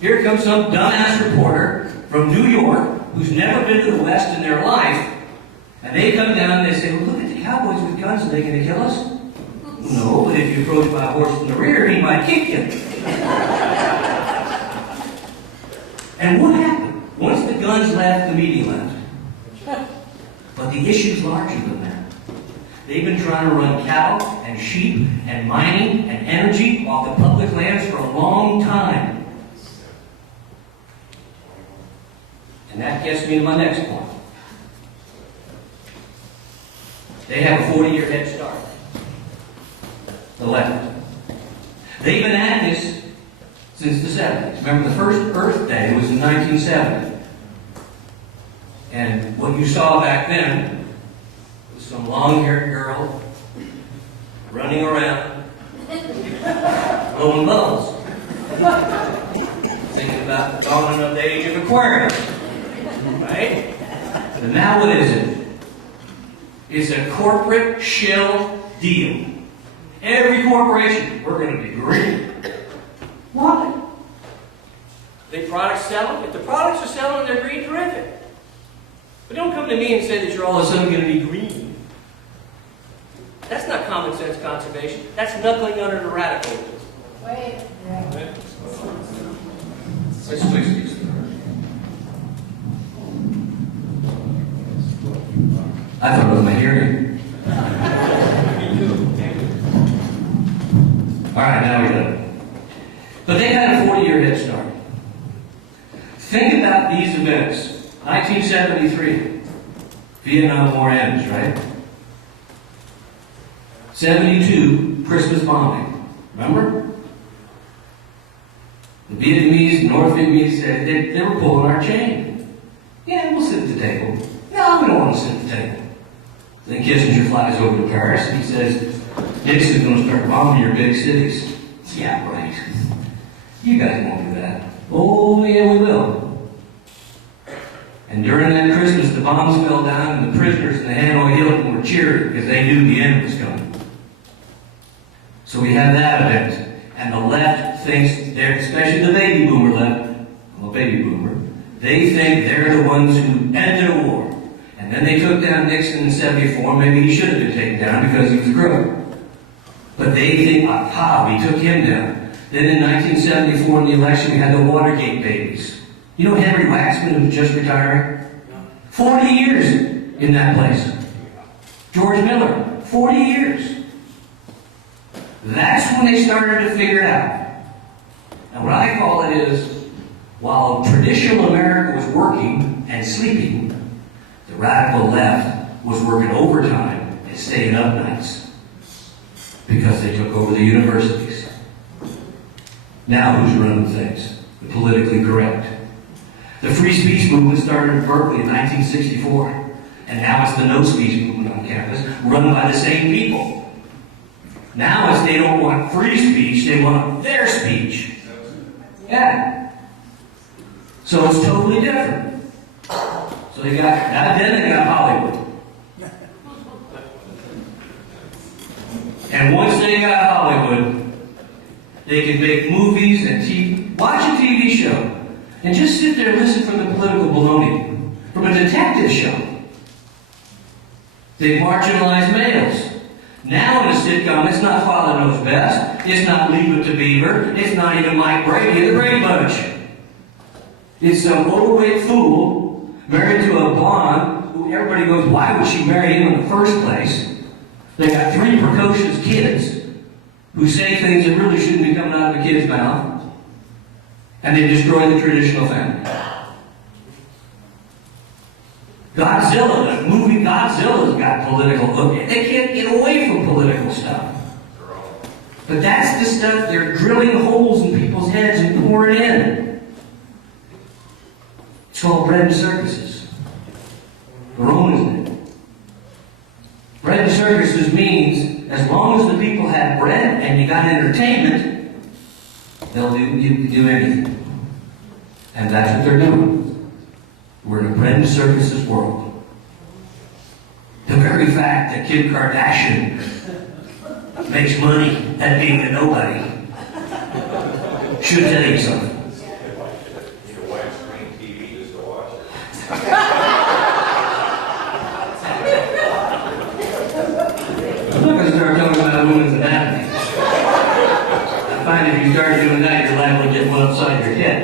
Here comes some dumbass reporter from New York who's never been to the West in their life, and they come down and they say, well, look at the cowboys with guns, are they going to kill us? No, but if you approach by a horse from the rear, he might kick you. And what happened? Once the guns left, the media left. But the issue's larger than that. They've been trying to run cattle and sheep and mining and energy off the public lands for a long time. And that gets me to my next point. They have a 40-year head start. The left. They've been at this since the 70s. Remember, the first Earth Day was in 1970. And what you saw back then was some long-haired girl running around, blowing bubbles, thinking about the dawning of the age of Aquarius. Right? And now what is it? It's a corporate shill deal. Every corporation, we're going to be green. Why? The products selling? If the products are selling, they're green, terrific. But don't come to me and say that you're all of a sudden going to be green. That's not common sense conservation. That's knuckling under the radicalism. Wait. Let's switch these. I thought it was my hearing. All right, now we're done. But they had a 40-year head start. Think about these events. 1973, Vietnam War ends, right? 72, Christmas bombing. Remember? The Vietnamese, North Vietnamese said they were pulling our chain. Yeah, we'll sit at the table. No, we don't want to sit at the table. Then Kissinger flies over to Paris and he says, Nixon's going to start bombing your big cities. Yeah, right. You guys won't do that. Oh, yeah, we will. And during that Christmas, the bombs fell down and the prisoners in the Hanoi Hilton were cheering because they knew the end was coming. So we have that event. And the left thinks they're, especially the baby boomer left, well, baby boomer, they think they're the ones who ended a war. And then they took down Nixon in 74. Maybe he should have been taken down because he was a crook. But they think, aha, we took him down. Then in 1974 in the election, we had the Watergate babies. You know Henry Waxman, who was just retiring? 40 years in that place. George Miller, 40 years. That's when they started to figure it out. And what I call it is, while traditional America was working and sleeping, the radical left was working overtime and staying up nights because they took over the universities. Now who's running things? The politically correct. The free speech movement started in Berkeley in 1964, and now it's the no speech movement on campus, run by the same people. Now it's they don't want free speech, they want their speech. Yeah. So it's totally different. So they got, then they got Hollywood. And once they got Hollywood, they could make movies and TV, watch a TV show, and just sit there and listen from the political baloney, from a detective show. They marginalize males. Now in a sitcom, it's not Father Knows Best, it's not Leave It to Beaver, it's not even Mike Brady, the Brady Bunch. It's some overweight fool married to a blonde who everybody goes, why would she marry him in the first place? They got 3 precocious kids who say things that really shouldn't be coming out of a kid's mouth. And they destroy the traditional family. Godzilla, the movie Godzilla's got political, they can't get away from political stuff. But that's the stuff they're drilling holes in people's heads and pouring in. It's called bread and circuses. Verone, isn't it? Bread and circuses means as long as the people have bread and you got entertainment, they'll do anything. And that's what they're doing. We're in a bread and circuses world. The very fact that Kim Kardashian makes money at being a nobody should tell you something. You know, widescreen TV just to watch it. I'm not going to start talking about a woman's anatomy. I find if you start doing that, you're liable to get one upside your head.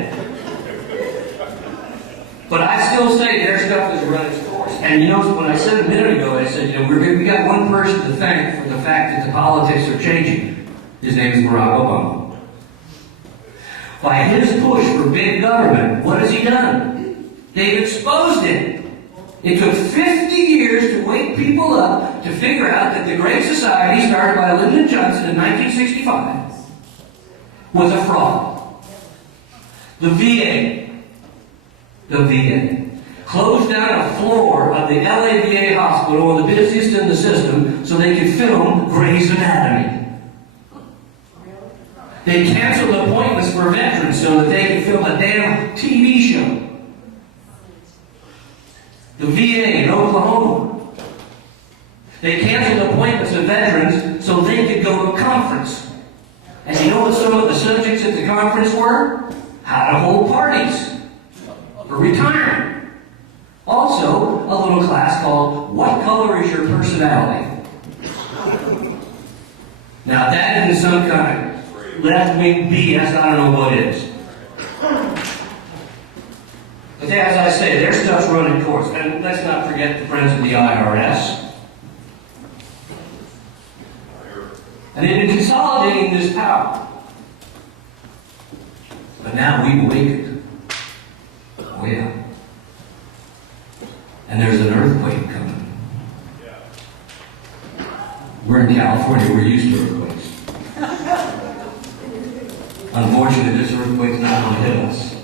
But I still say their stuff is running its course. And you know, when I said a minute ago, I said, you know, we got one person to thank for the fact that the politics are changing. His name is Barack Obama. By his push for big government, what has he done? They've exposed it. It took 50 years to wake people up to figure out that the Great Society, started by Lyndon Johnson in 1965, was a fraud. The VA, closed down a floor of the LA VA hospital, or the busiest in the system, so they could film Grey's Anatomy. They canceled appointments for veterans so that they could film a damn TV show. The VA in Oklahoma, they canceled appointments of veterans so they could go to a conference. And you know what some of the subjects at the conference were? How to hold parties for retirement. Also, a little class called What Color is Your Personality? Now, that isn't some kind of left-wing BS, I don't know what is. But as I say, their stuff's running course. And let's not forget the friends of the IRS. And they've been consolidating this power. But now we've awakened. Oh yeah. And there's an earthquake coming. We're in California, we're used to earthquakes. Unfortunately, this earthquake's not going to hit us.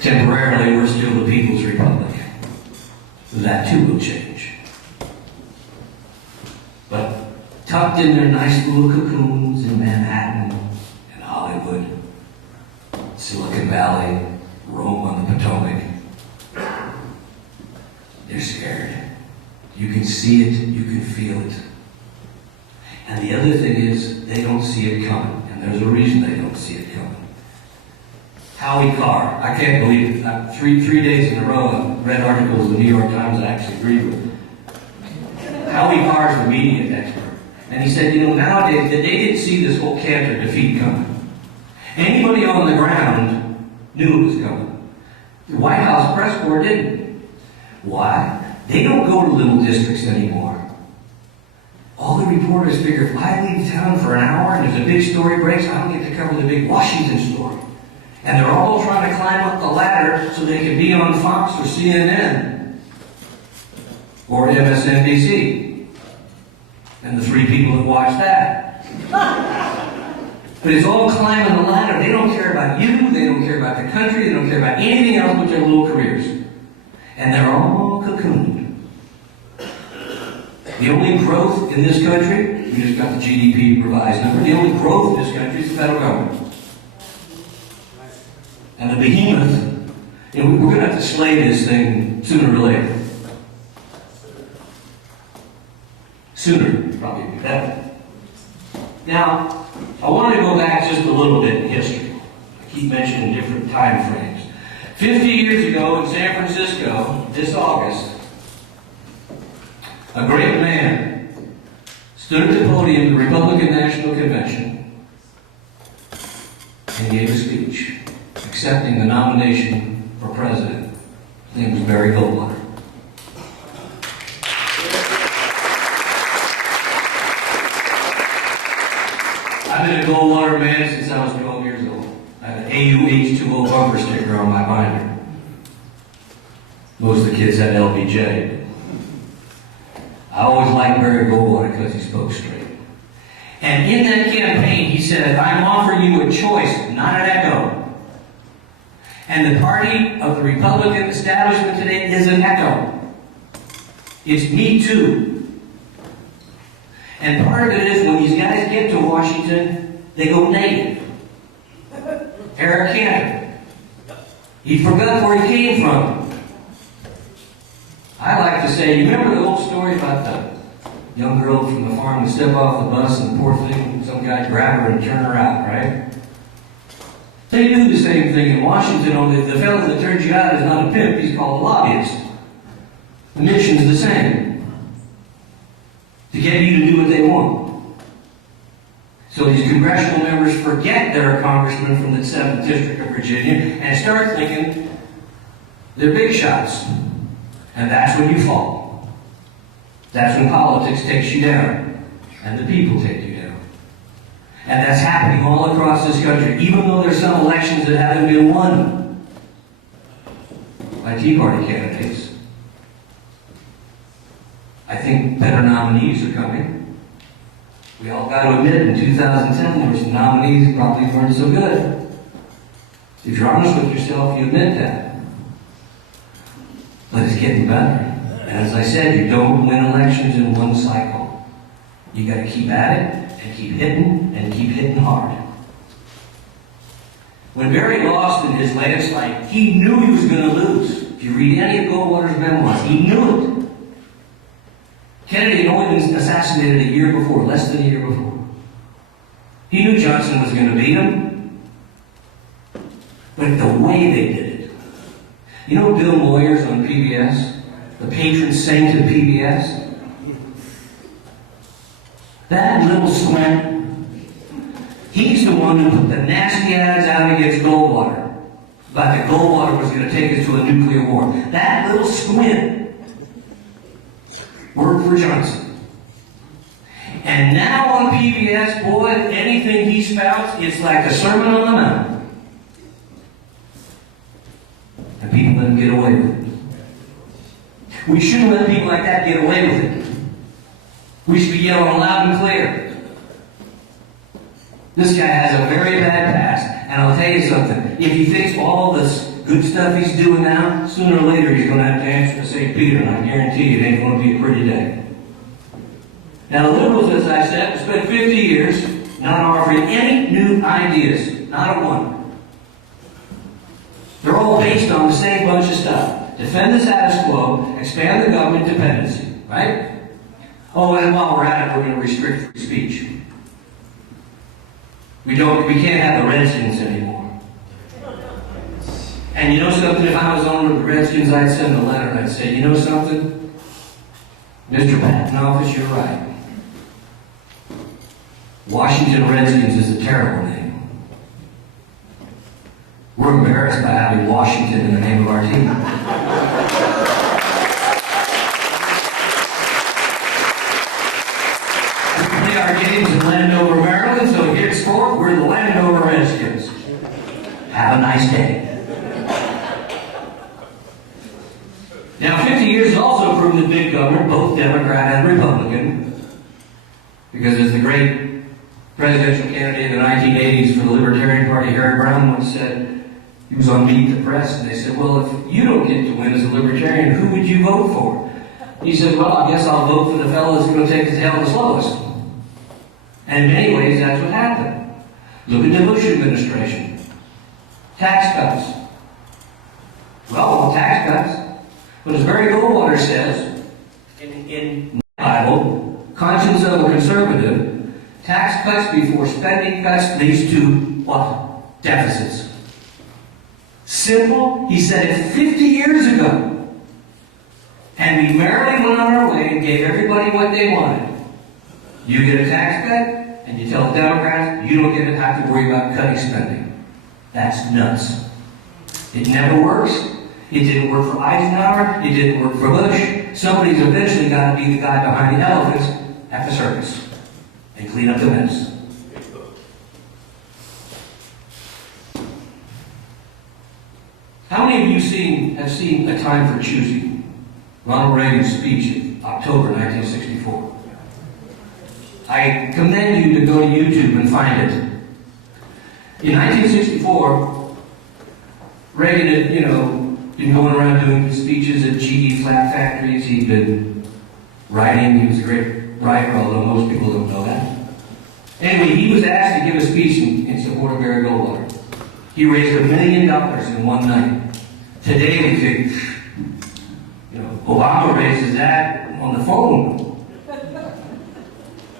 Temporarily, we're still the People's Republic. That too will change. But tucked in their nice little cocoons in Manhattan and Hollywood, Silicon Valley, Rome on the Potomac, they're scared. You can see it, you can feel it. And the other thing is, they don't see it coming. And there's a reason they don't see it coming. Howie Carr, I can't believe it. Three days in a row, I've read articles in the New York Times I actually agree with. Howie Carr's the media expert. And he said, you know, nowadays, they didn't see this whole Cantor defeat coming. Anybody on the ground knew it was coming. The White House press corps didn't. Why? They don't go to little districts anymore. All the reporters figure, if I leave town for an hour and there's a big story breaks, I don't get to cover the big Washington story. And they're all trying to climb up the ladder so they can be on Fox or CNN or MSNBC. And the three people that watch that. But it's all climbing the ladder. They don't care about you, they don't care about the country, they don't care about anything else but their little careers. And they're all cocooned. The only growth in this country, we just got the GDP revised number, the only growth in this country is the federal government. And the behemoth, you know, we're going to have to slay this thing sooner or later. Sooner, probably be better. Now, I want to go back just a little bit in history. I keep mentioning different time frames. 50 years ago in San Francisco, this August, a great man stood at the podium of the Republican National Convention and gave a speech accepting the nomination for president. His name was Barry Goldwater. I've been a Goldwater man since I was 12 years old. I have an AUH20 bumper sticker on my binder. Most of the kids had LBJ. I always liked Barry Goldwater because he spoke straight. And in that campaign, he said, I'm offering you a choice, not an echo. And the party of the Republican establishment today is an echo. It's me too. And part of it is when these guys get to Washington, they go native. Eric Cantor. He forgot where he came from. I like to say, you remember the old story about the young girl from the farm who stepped off the bus and the poor thing, some guy grabbed her and turned her out, right? They do the same thing in Washington, only the fellow that turns you out is not a pimp, he's called a lobbyist. The mission's the same. To get you to do what they want. So these congressional members forget they're a congressman from the 7th District of Virginia and start thinking they're big shots. And that's when you fall. That's when politics takes you down. And the people take you down. And that's happening all across this country, even though there's some elections that haven't been won by Tea Party candidates. I think better nominees are coming. We all got to admit, in 2010, there were some nominees that probably weren't so good. If you're honest with yourself, you admit that. But it's getting better. And as I said, you don't win elections in one cycle. You got to keep at it, and keep hitting hard. When Barry lost in his landslide, he knew he was going to lose. If you read any of Goldwater's memoirs, he knew it. Kennedy had only been assassinated a year before, less than a year before. He knew Johnson was going to beat him. But the way they did it. You know Bill Moyers on PBS? The patron saint of PBS? That little squint, he's the one who put the nasty ads out against Goldwater. But that Goldwater was going to take us to a nuclear war. That little squint worked for Johnson. And now on PBS, boy, anything he spouts, it's like a sermon on the mount. And people let him get away with it. We shouldn't let people like that get away with it. We should be yelling loud and clear. This guy has a very bad past. And I'll tell you something. If he thinks all this good stuff he's doing now, sooner or later he's going to have to answer to St. Peter, and I guarantee you it ain't going to be a pretty day. Now the liberals, as I said, have spent 50 years not offering any new ideas. Not a one. They're all based on the same bunch of stuff. Defend the status quo, expand the government dependency, right? Oh, and while we're at it, we're going to restrict free speech. We can't have the Redskins anymore. And you know something? If I was on with the Redskins, I'd send a letter and I'd say, you know something? Mr. Patton office, you're right. Washington Redskins is a terrible name. We're embarrassed by having Washington in the name of our team. We play our games in Landover, Maryland, so henceforth we're the Landover Redskins. Have a nice day. Now, 50 years has also proven that big government, both Democrat and Republican, because as the great presidential candidate in the 1980s for the Libertarian Party, Harry Brown, once said, he was on Meet the Press, and they said, well, if you don't get to win as a Libertarian, who would you vote for? He said, well, I guess I'll vote for the fellow that's going to take us to hell the slowest. And in many ways, that's what happened. Look at the Bush administration. Tax cuts. Well, tax cuts. But as Barry Goldwater says, in my Bible, conscience of a conservative, tax cuts before spending cuts leads to what? Deficits. Simple. He said it 50 years ago. And we merrily went on our way and gave everybody what they wanted. You get a tax cut, and you tell the Democrats, you don't have to worry about cutting spending. That's nuts. It never works. It didn't work for Eisenhower. It didn't work for Bush. Somebody's eventually got to be the guy behind the elephants at the circus and clean up the mess. How many of you have seen A Time for Choosing? Ronald Reagan's speech in October 1964. I commend you to go to YouTube and find it. In 1964, Reagan had, been going around doing speeches at GE flat factories. He'd been writing. He was a great writer, although most people don't know that. Anyway, he was asked to give a speech in support of Barry Goldwater. He raised $1 million in one night. Today we think, Obama raises that on the phone.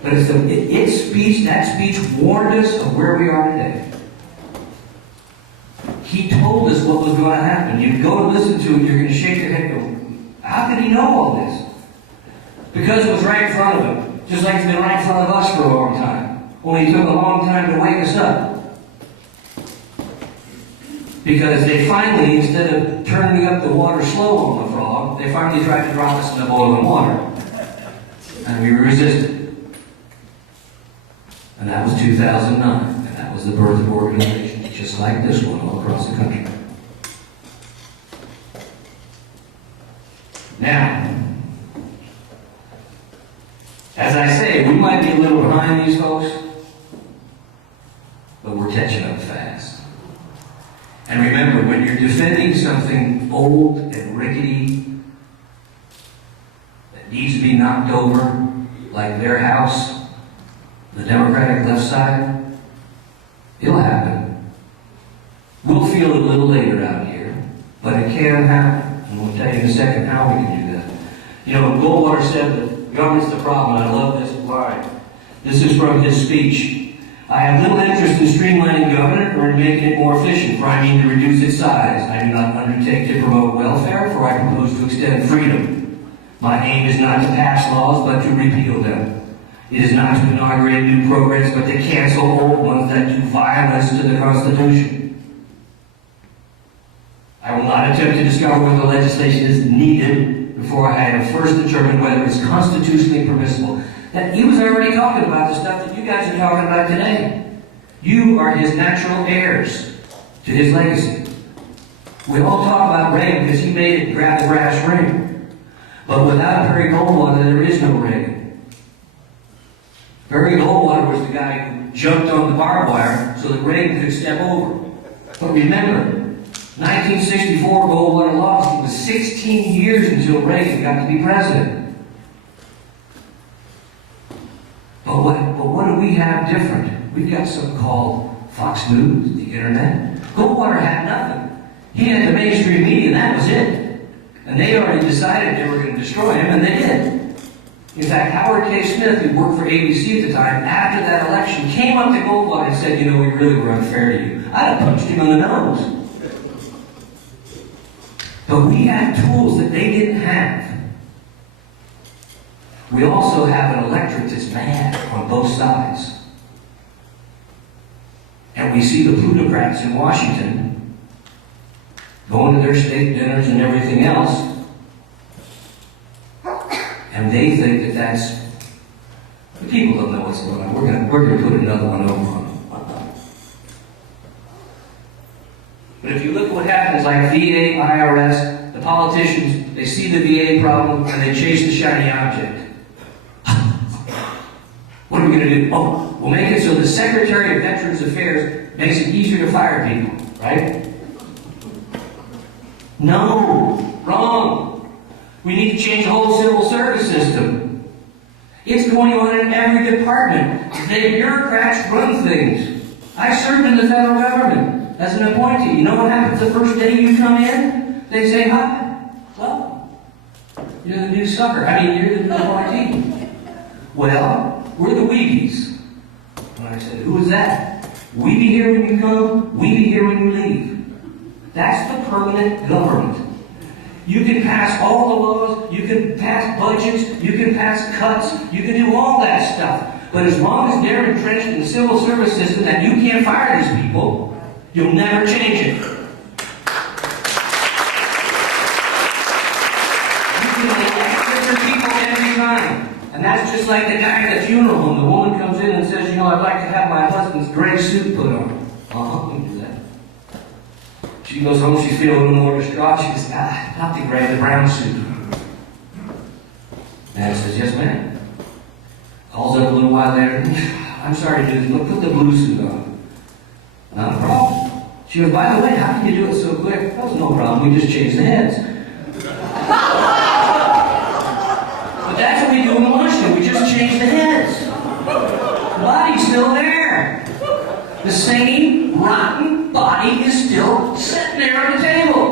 But that speech warned us of where we are today. He told us what was going to happen. You go to listen to it, you're going to shake your head and go, how could he know all this? Because it was right in front of him. Just like it's been right in front of us for a long time. Only it took a long time to wake us up. Because they finally, instead of turning up the water slow on the frog, they finally tried to drop us in the boiling water. And we resisted. And that was 2009. And that was the birth of organizations just like this one all across the country. Now, As I say, we might be a little behind these folks, but we're catching up fast. And remember, when you're defending something old and rickety that needs to be knocked over, like their house, the Democratic left side, it'll happen. We'll feel it a little later out here, but it can happen. And we'll tell you in a second how we can do that. You know, Goldwater said that government's the problem, and I love this line. This is from his speech. I have little interest in streamlining government or in making it more efficient, for I mean to reduce its size. I do not undertake to promote welfare, for I propose to extend freedom. My aim is not to pass laws, but to repeal them. It is not to inaugurate new programs, but to cancel old ones that do violence to the Constitution. I will not attempt to discover whether legislation is needed before I have first determined whether it's constitutionally permissible. That he was already talking about the stuff that you guys are talking about today. You are his natural heirs to his legacy. We all talk about Reagan because he made it grab the brass ring. But without Barry Goldwater, there is no Reagan. Barry Goldwater was the guy who jumped on the barbed wire so that Reagan could step over. But remember, 1964, Goldwater lost. It was 16 years until Reagan got to be president. But what do we have different? We've got something called Fox News, the internet. Goldwater had nothing. He had the mainstream media, and that was it. And they already decided they were going to destroy him, and they did. In fact, Howard K. Smith, who worked for ABC at the time, after that election, came up to Goldwater and said, you know, we really were unfair to you. I'd have punched him in the nose. But we have tools that they didn't have. We also have an electorate that's mad on both sides. And we see the plutocrats in Washington going to their state dinners and everything else, and they think that that's... The people don't know what's going on. We're going to put another one over on them. But if you look at what happens, like VA, IRS, the politicians, they see the VA problem and they chase the shiny object. What are we going to do? Oh, we'll make it so the Secretary of Veterans Affairs makes it easier to fire people, right? No, wrong. We need to change the whole civil service system. It's going on in every department. The bureaucrats run things. I served in the federal government as an appointee. You know what happens the first day you come in? They say, hi, well, you're the new sucker. You're the new appointee. Well, we're the weebies. And I said, who is that? We be here when you come, we be here when you leave. That's the permanent government. You can pass all the laws, you can pass budgets, you can pass cuts, you can do all that stuff. But as long as they're entrenched in the civil service system that you can't fire these people, you'll never change it. You can elect different people every time. And that's just like the guy at the funeral home. The woman comes in and says, you know, I'd like to have my husband's gray suit put on. We can do that. She goes home, she's feeling a little more distraught. She says, not the gray, the brown suit. Man says, yes, ma'am. Calls up a little while later. I'm sorry to do this, but put the blue suit on. Not a problem. She goes, by the way, how can you do it so quick? That was no problem. We just changed the heads. But that's what we do in Washington. We just change the heads. The body's still there. The same rotten body is still sitting there on the table.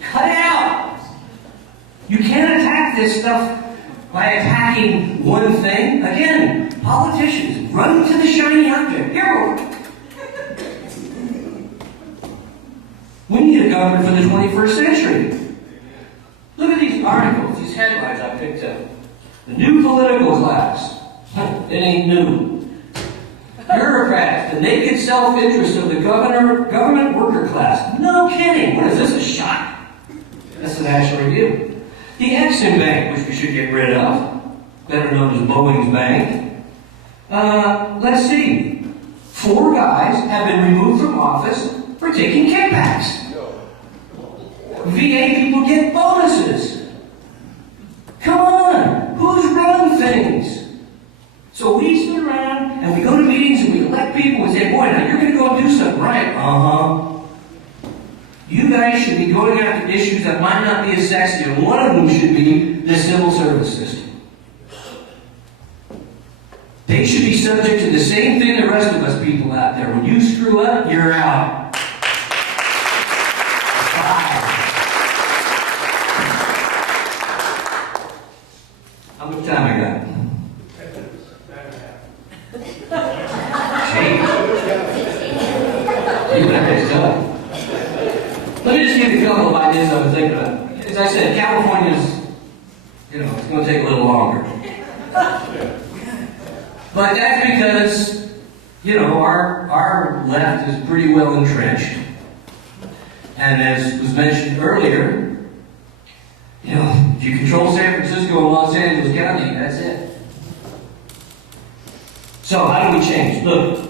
Cut it out. You can't attack this stuff by attacking one thing. Again, politicians run to the shiny object. Here. We need a government for the 21st century. Look at these articles, these headlines I picked up. The new political class. It ain't new. Bureaucrats, the naked self-interest of the government worker class. No kidding. What is this, a shot? That's the National Review. The Exim Bank, which we should get rid of, better known as Boeing's Bank. Let's see. 4 guys have been removed from office for taking kickbacks. VA people get bonuses. Come on, who's running So we sit around and we go to meetings and we elect people and say, boy, now you're going to go and do something right. Uh-huh. You guys should be going after issues that might not be as sexy, and one of them should be the civil service system. They should be subject to the same thing the rest of us people out there. When you screw up, you're out. Bye. How much time I got? Let me just give you a couple of ideas I was thinking about. As I said, California's, it's going to take a little longer. But that's because, our left is pretty well entrenched. And as was mentioned earlier, if you control San Francisco and Los Angeles County, that's it. So how do we change? Look,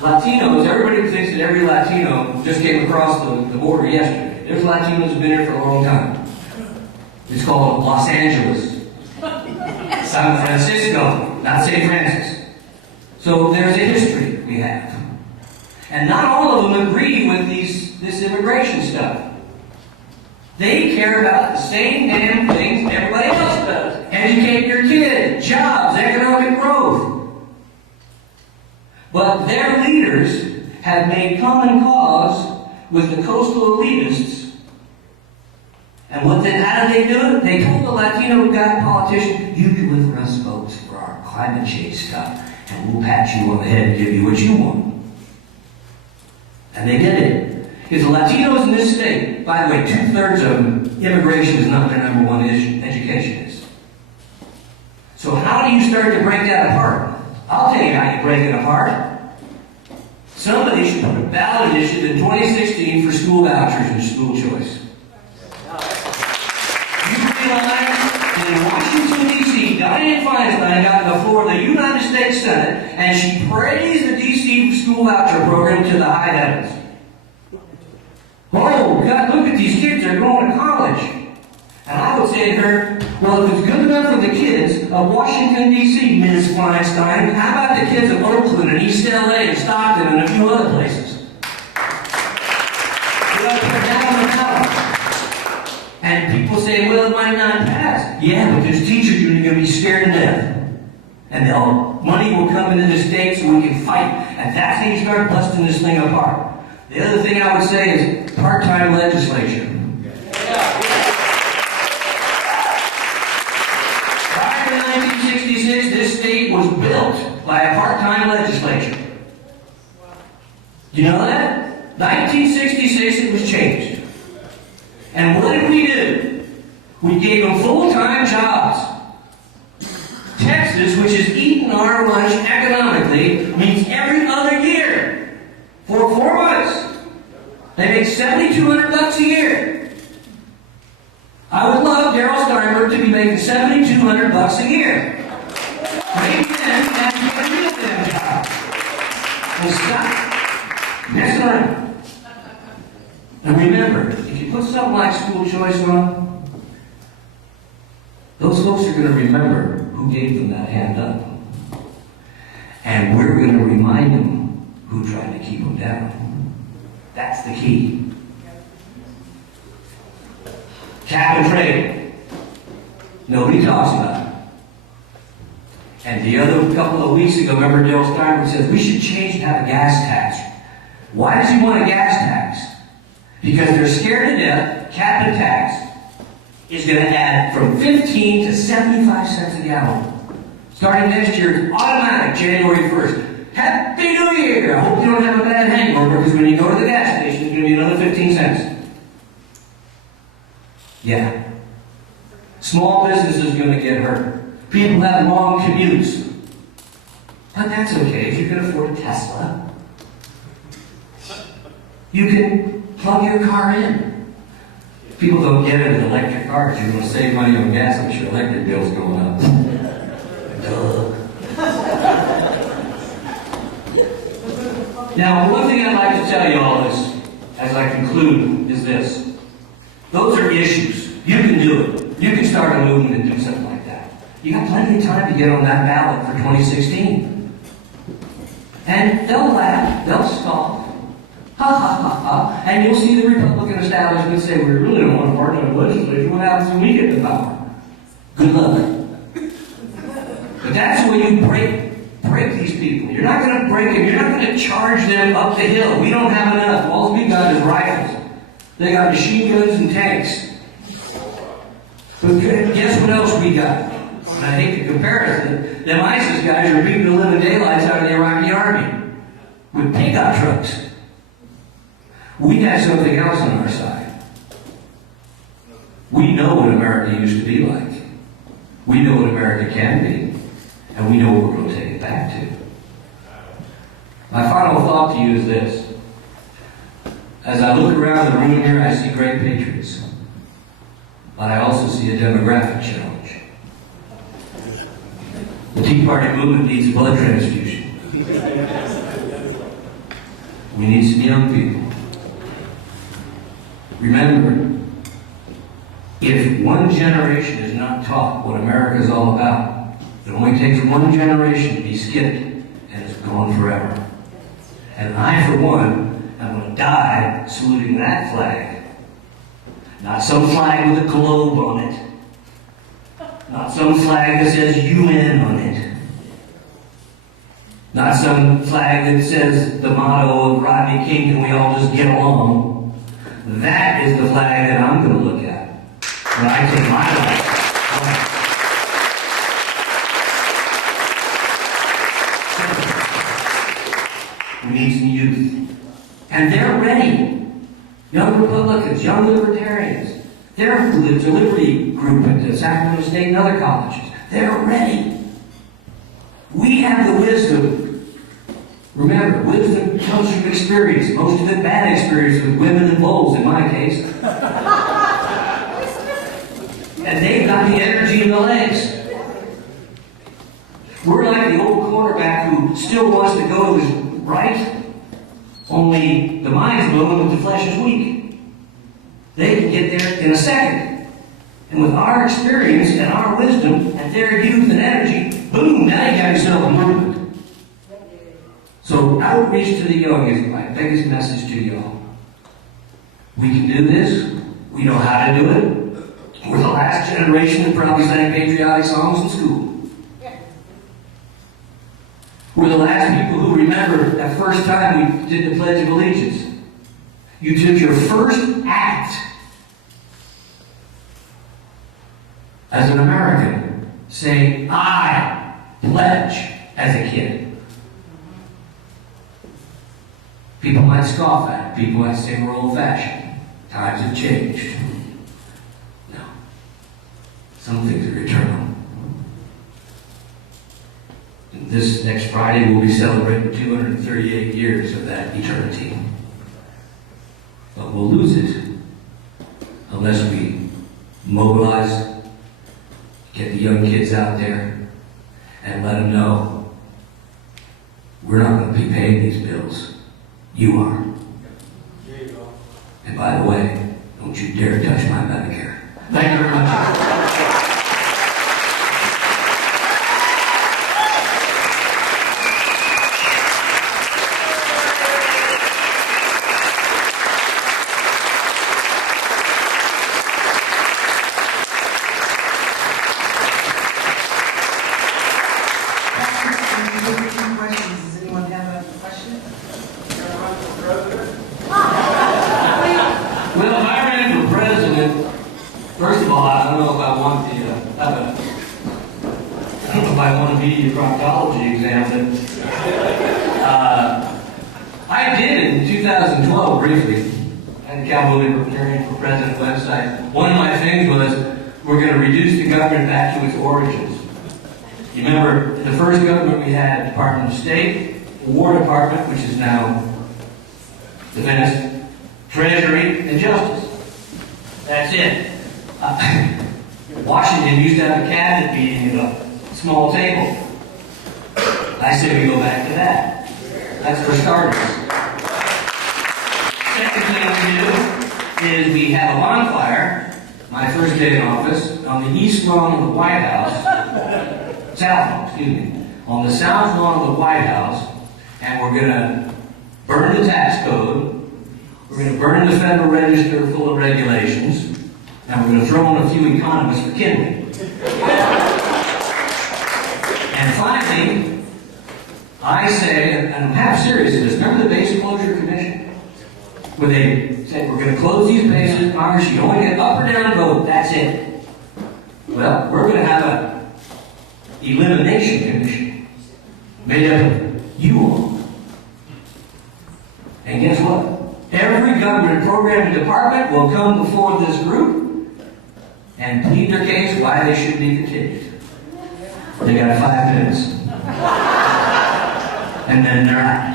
Latinos, everybody thinks that every Latino just came across the border yesterday. There's Latinos who've been here for a long time. It's called Los Angeles. San Francisco, not St. Francis. So there's a history we have. And not all of them agree with this immigration stuff. They care about the same damn things everybody else does. Educate your kid, jobs, economic growth. But their leaders have made common cause with the coastal elitists. And how do they do it? They told the Latino guy politician, you do with us folks for our climate change stuff, and we'll pat you on the head and give you what you want. And they did it. Because the Latinos in this state, by the way, 2/3 of them, immigration is not their number one issue, education is. So how do you start to break that apart? I'll tell you how you break it apart. Somebody should put a ballot initiative in 2016 for school vouchers and school choice. You realize that in Washington, D.C., Dianne Feinstein got on the floor of the United States Senate and she praised the D.C. school voucher program to the high heavens. Oh, God, look at these kids, they're going to college. And I would say to her, well, if it's good enough for the kids of Washington, D.C., Ms. Feinstein, how about the kids of Oakland and East L.A. and Stockton and a few other places? We ought to put that on the ballot. And people say, well, it might not pass. Yeah, but there's teachers who are going to be scared to death. And money will come into the state so we can fight. And that's how you start busting this thing apart. The other thing I would say is part-time legislature. Prior to 1966, this state was built by a part-time legislature. You know that? 1966, it was changed. And what did we do? We gave them full-time jobs. Texas, which has eaten our lunch economically, means every other year for 4 months. They make $7,200 a year. I would love Darryl Steinberg to be making $7,200 a year. Maybe then we have to get a real damn job. And stop messing around. And remember, if you put something like school choice on, those folks are going to remember who gave them that hand up. And we're going to remind them who tried to keep them down. That's the key. Cap and trade. Nobody talks about it. And the other couple of weeks ago, remember Darryl Steinberg said, we should change and have a gas tax. Why does he want a gas tax? Because they're scared to death, cap and tax is going to add from 15 to 75 cents a gallon. Starting next year, it's automatic, January 1st. Happy New Year! I hope you don't have a bad hangover, because when you go to the gas station, it's going to be another 15 cents. Yeah. Small business is going to get hurt. People have long commutes. But that's okay if you can afford a Tesla. You can plug your car in. People don't get it with electric cars. You're going to save money on gas, I'm sure electric bill's going up. Duh. Now, one thing I'd like to tell you all is, as I conclude, is this. Those are issues. You can do it. You can start a movement and do something like that. You got plenty of time to get on that ballot for 2016. And they'll laugh, they'll scoff, ha ha ha ha, and you'll see the Republican establishment say, we really don't want to partner with legislature. What happens when we get the power? Good luck. But that's the way you break these people. You're not going to break them. You're not going to charge them up the hill. We don't have enough. All we got is rifles. They got machine guns and tanks. But guess what else we got? And I hate to compare it. Them ISIS guys are beating the living daylights out of the Iraqi army with pickup trucks. We have something else on our side. We know what America used to be like. We know what America can be. And we know what we're going to take it back to. My final thought to you is this. As I look around the room here, I see great patriots. But I also see a demographic challenge. The Tea Party movement needs a blood transfusion. We need some young people. Remember, if one generation is not taught what America is all about, it only takes one generation to be skipped, and it's gone forever. And I, for one, am going to die saluting that flag. Not some flag with a globe on it. Not some flag that says UN on it. Not some flag that says the motto of Rodney King, can we all just get along? That is the flag that I'm going to look at when I take my life. We need some youth. And they're ready. Young Republicans, young Libertarians. They're the Liberty group at the Sacramento State and other colleges. They're ready. We have the wisdom. Remember, wisdom comes from experience. Most of it bad experience with women and bulls, in my case. And they've got the energy and the legs. We're like the old quarterback who still wants to go to his right, only the mind's willing, but the flesh is weak. They can get there in a second. And with our experience and our wisdom and their youth and energy, boom, now you got yourself a movement. So outreach to the young is my biggest message to y'all. We can do this. We know how to do it. We're the last generation that probably sang patriotic songs in school. We're the last people who remember that first time we did the Pledge of Allegiance. You took your first act as an American, saying, I pledge as a kid. People might scoff at it. People might say we're old-fashioned. Times have changed. No. Some things are eternal. And this next Friday we'll be celebrating 238 years of that eternity. But we'll lose it unless we mobilize, get the young kids out there, and let them know we're not going to be paying these bills. You are. There you go. And by the way, don't you dare touch my Medicare. Thank you very much. Does anyone have a question? Well, if I ran for president, first of all, I don't know if I want the, I don't know if I want to be a proctology exam, but I did in 2012 briefly. I had the Cowboy Libertarian for President website. One of my things was we're going to reduce the government back to its origins. You remember the first government we had, Department of State, War Department, which is now Defense, Treasury, and Justice. That's it. Washington used to have a cabinet meeting at a small table. I say we go back to that. That's for starters. Second thing we do is we have a bonfire, my first day in office, on the east lawn of the White House. on the south lawn of the White House, and we're going to burn the tax code, we're going to burn the Federal Register full of regulations, and we're going to throw in a few economists for kindling. And finally, I say, and I'm half serious in this, remember the Base Closure Commission? Where they said, we're going to close these bases, Congress, you only get up or down vote, that's it. Well, we're going to have a elimination commission made up of you all. And guess what? Every government program and department will come before this group and plead their case why they should be continued. They got 5 minutes. And then they're out.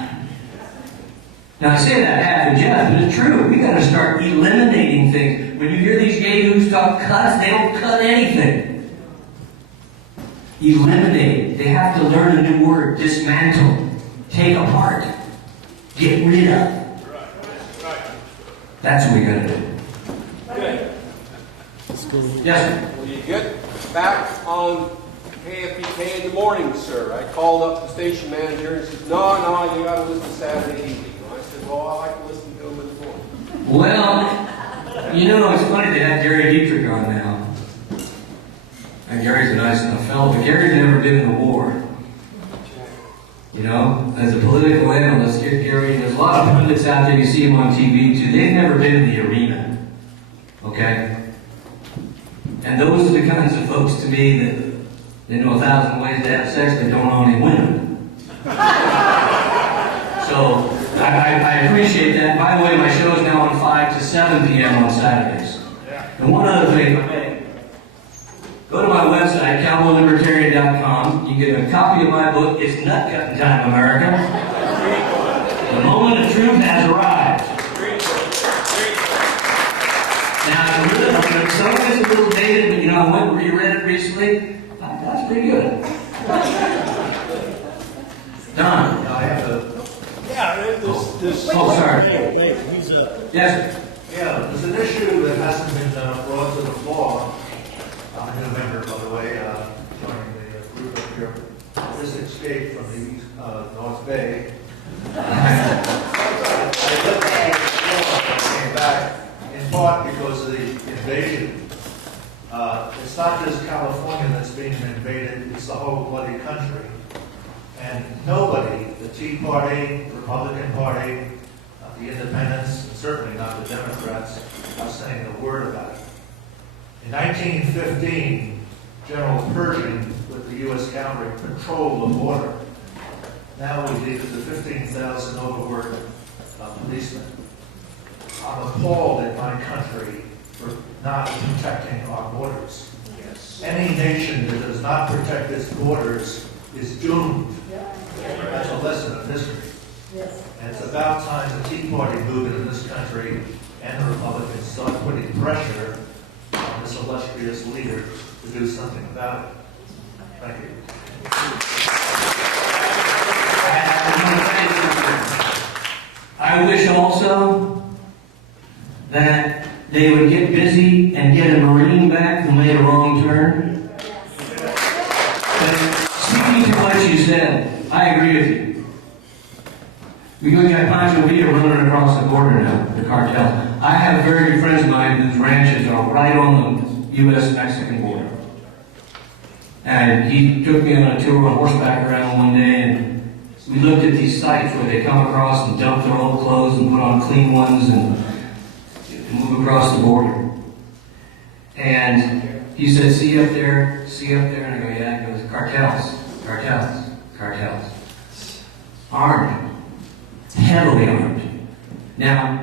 Now I say that half in jest, but it's true. We got to start eliminating things. When you hear these yahoos talk cuts, they don't cut anything. Eliminate. They have to learn a new word. Dismantle. Take apart. Get rid of. That's what we got to do. Okay. Yes, sir. Will you get back on KFPK in the morning, sir? I called up the station manager and said, no, you got to listen Saturday evening. I said, well, I like to listen to him in the morning. Well, you know, it's funny to have Gary Dietrich on now. And Gary's a nice enough fellow, but Gary's never been in the war. You know, as a political analyst, Gary, there's a lot of pundits out there, you see them on TV too, they've never been in the arena. Okay? And those are the kinds of folks to me that they know 1,000 ways to have sex, they don't know any women. So, I appreciate that. By the way, my show is now on 5 to 7 p.m. on Saturdays. And one other thing, go to my website, cowboylibertarian.com. You get a copy of my book, It's Nut Cutting Time, America. The moment of truth has arrived. Now, some of it's a little dated, but you know, I went and reread it recently. That's pretty good. Don. I have a... Yeah, this... Oh, sorry. He's Yes, sir. Yeah, there's an issue that hasn't been brought to the floor. I'm a new member, by the way, joining the group up here. This escape from the North Bay. I came back in part because of the invasion. It's not just California that's being invaded, it's the whole bloody country. And nobody, the Tea Party, the Republican Party, the Independents, and certainly not the Democrats, are saying a word about it. In 1915, General Pershing, with the U.S. Cavalry, patrolled the border. Now we leave it to 15,000 overworked policemen. I'm appalled at my country for not protecting our borders. Yes. Any nation that does not protect its borders is doomed. That's a lesson of history. Yes. And it's about time the Tea Party movement in this country and the Republicans start putting pressure on this illustrious leader to do something about it. Thank you. I wish also that they would get busy and get a Marine back who made a wrong turn. But speaking to what you said, I agree with you. We got Pancho Villa running across the border now, the cartel. I have very good friends of mine whose ranches are right on the U.S.-Mexican border. And he took me on a tour on horseback around one day, and we looked at these sites where they come across and dump their old clothes and put on clean ones and move across the border. And he said, see up there? And I go, yeah. He goes, cartels. Armed. Heavily armed. Now,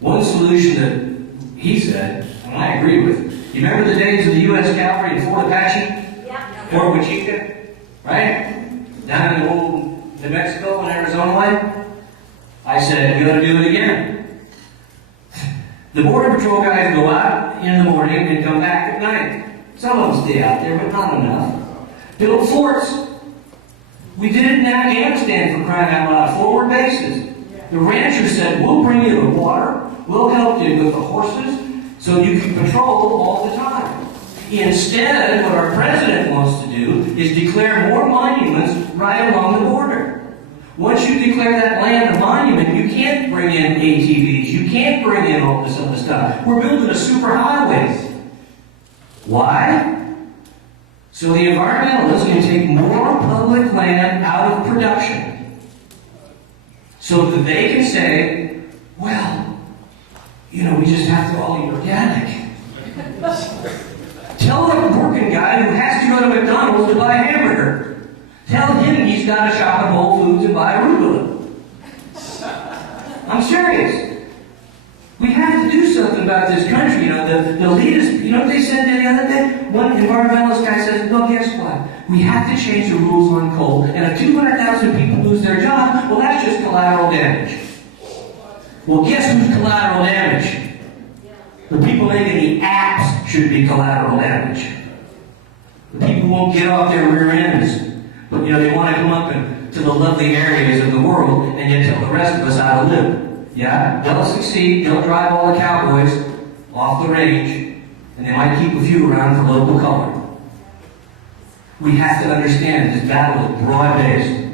one solution that he said, and I agree with, you remember the days of the U.S. Cavalry in Fort Apache? Yeah. Fort Huachica? Right? Down in old New Mexico and Arizona way? I said, we ought to do it again. The Border Patrol guys go out in the morning and come back at night. Some of them stay out there, but not enough. Build forts. We did it in Afghanistan, for crying out loud, forward bases. The ranchers said, we'll bring you the water, we'll help you with the horses, so you can patrol all the time. Instead, what our president wants to do is declare more monuments right along the border. Once you declare that land a monument, you can't bring in ATVs. You can't bring in all this other stuff. We're building a superhighway. Why? So the environmentalists can take more public land out of production so that they can say, well, you know, we just have to all eat organic. Tell the working guy who has to go to McDonald's to buy a hamburger. Tell him he's got to shop at Whole Foods and buy arugula. I'm serious. We have to do something about this country. You know, the elitists, you know what they said the other day? One environmentalist guy says, well, guess what? We have to change the rules on coal. And if 200,000 people lose their job, well, that's just collateral damage. Well, guess who's collateral damage? The people making the apps should be collateral damage. The people won't get off their rear ends. But, you know, they want to come up to the lovely areas of the world and yet tell the rest of us how to live. Yeah, they'll succeed. They'll drive all the cowboys off the range, and they might keep a few around for local color. We have to understand this battle is broad-based.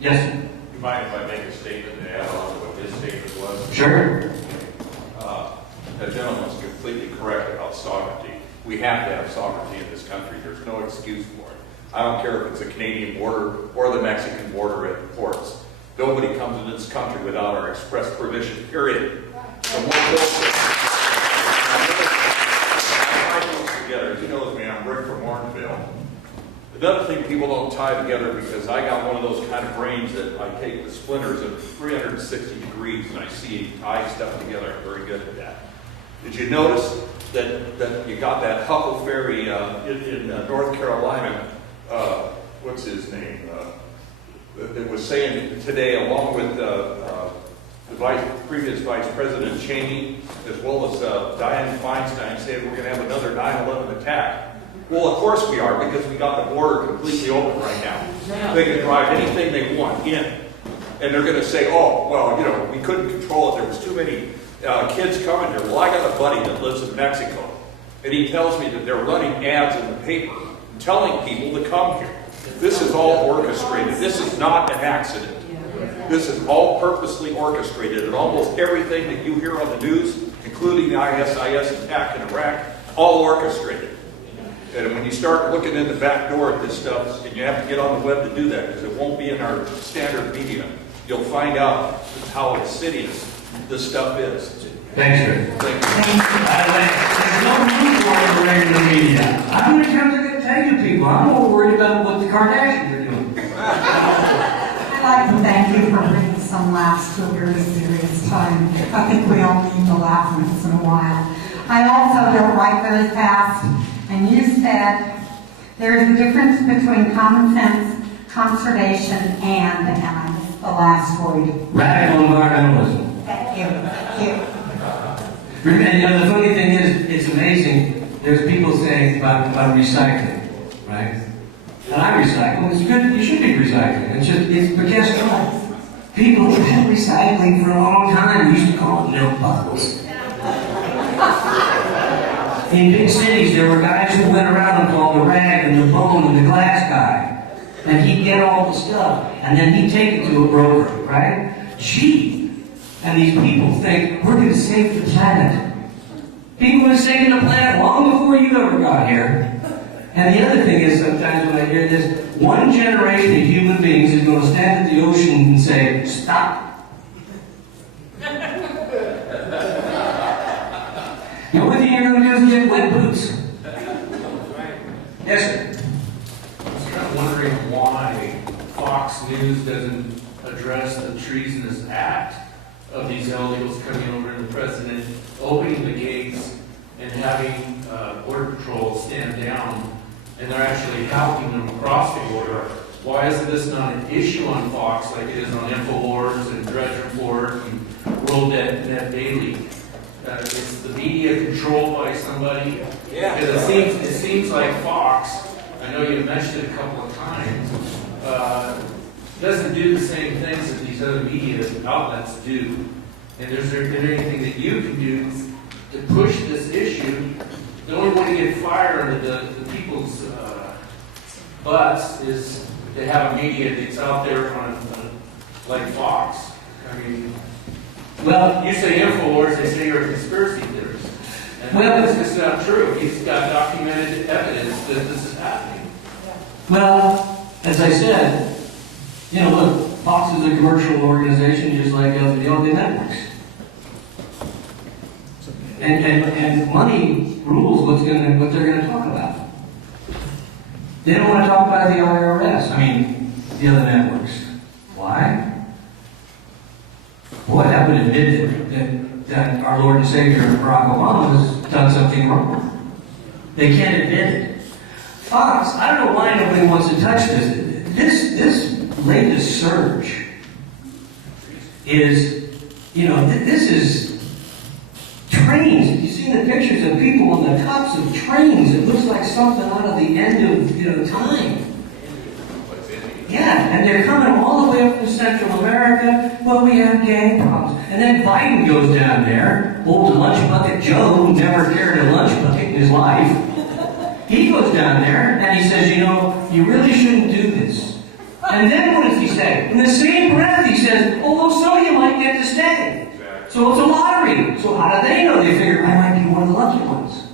Yes, sir? You mind if I make a statement to add on to what his statement was? Sure. That gentleman's completely correct about sovereignty. We have to have sovereignty in this country. There's no excuse for it. I don't care if it's the Canadian border or the Mexican border at the ports. Nobody comes into this country without our express permission, period. So more bullshit. I tie things together. As you know, me, I'm Rick from Orangeville. Another thing people don't tie together, because I got one of those kind of brains that I take the splinters of 360 degrees and I see tie stuff together. I'm very good at that. Did you notice that you got that Huckleberry in North Carolina? What's his name? That was saying today, along with the previous Vice President Cheney, as well as Dianne Feinstein, saying we're going to have another 9/11 attack. Well, of course we are, because we got the border completely open right now. They can drive anything they want in. And they're going to say, oh, well, you know, we couldn't control it. There was too many kids coming here. Well, I got a buddy that lives in Mexico, and he tells me that they're running ads in the paper telling people to come here. This is all orchestrated. This is not an accident. This is all purposely orchestrated. And almost everything that you hear on the news, including the ISIS attack in Iraq, all orchestrated. And when you start looking in the back door at this stuff, and you have to get on the web to do that, because it won't be in our standard media, you'll find out how insidious this stuff is. Thanks, Rick. Thank you. By the way, there's no room for it in the regular media. I'm going to come to tell you people, I'm more worried about what the Kardashians are doing. I'd like to thank you for bringing some laughs to a very serious time. I think we all need to laugh once in a while. I also don't write very fast, and you said there is a difference between common sense, conservation, and I missed the last word. Radical environmentalism. Thank you. Thank you. And you know, the funny thing is, it's amazing. There's people saying about recycling, right? And I recycle. It's good. You should be recycling. But guess what? People have been recycling for a long time. We used to call it milk bottles. In big cities, there were guys who went around and called the rag and the bone and the glass guy. And he'd get all the stuff, and then he'd take it to a broker, right? Gee. And these people think, we're going to save the planet. People were saving the planet long before you ever got here. And the other thing is, sometimes when I hear this, one generation of human beings is going to stand at the ocean and say, stop. The only thing you're going to do is get wet boots. Yes, sir? I was kind of wondering why Fox News doesn't address the treasonous act of these illegals coming over and the president opening the gates and having Border Patrol stand down, and they're actually helping them across the border. Why is this not an issue on Fox like it is on InfoWars and Drudge Report and World Net Daily? Is the media controlled by somebody? Yeah. Because it seems like Fox, I know you mentioned it a couple of times, doesn't do the same things that these other media outlets do. And is there anything that you can do to push this issue The only way to get fire under the people's butts is to have a media that's out there on like Fox. I mean, well, you say InfoWars, they say you're a conspiracy theorist. And well, it's just not true. He's got documented evidence that this is happening. Well, as I said, you know, look, Fox is a commercial organization just like the other networks. And money rules what they're going to talk about. They don't want to talk about the IRS. I mean, the other networks. Why? Boy, that would admit that our Lord and Savior Barack Obama has done something wrong. They can't admit it. Fox, I don't know why nobody wants to touch this. This latest surge is, you know, this is trains. You've seen the pictures of people on the tops of trains. It looks like something out of the end of, you know, time. Yeah, and they're coming all the way up from Central America. Well, we have gang problems. And then Biden goes down there, old lunch bucket Joe, who never carried a lunch bucket in his life. He goes down there and he says, you know, you really shouldn't do this. And then what does he say? In the same breath, he says, oh, some of you might get to stay. So it's a lottery. So how do they know? They figure, I might be one of the lucky ones.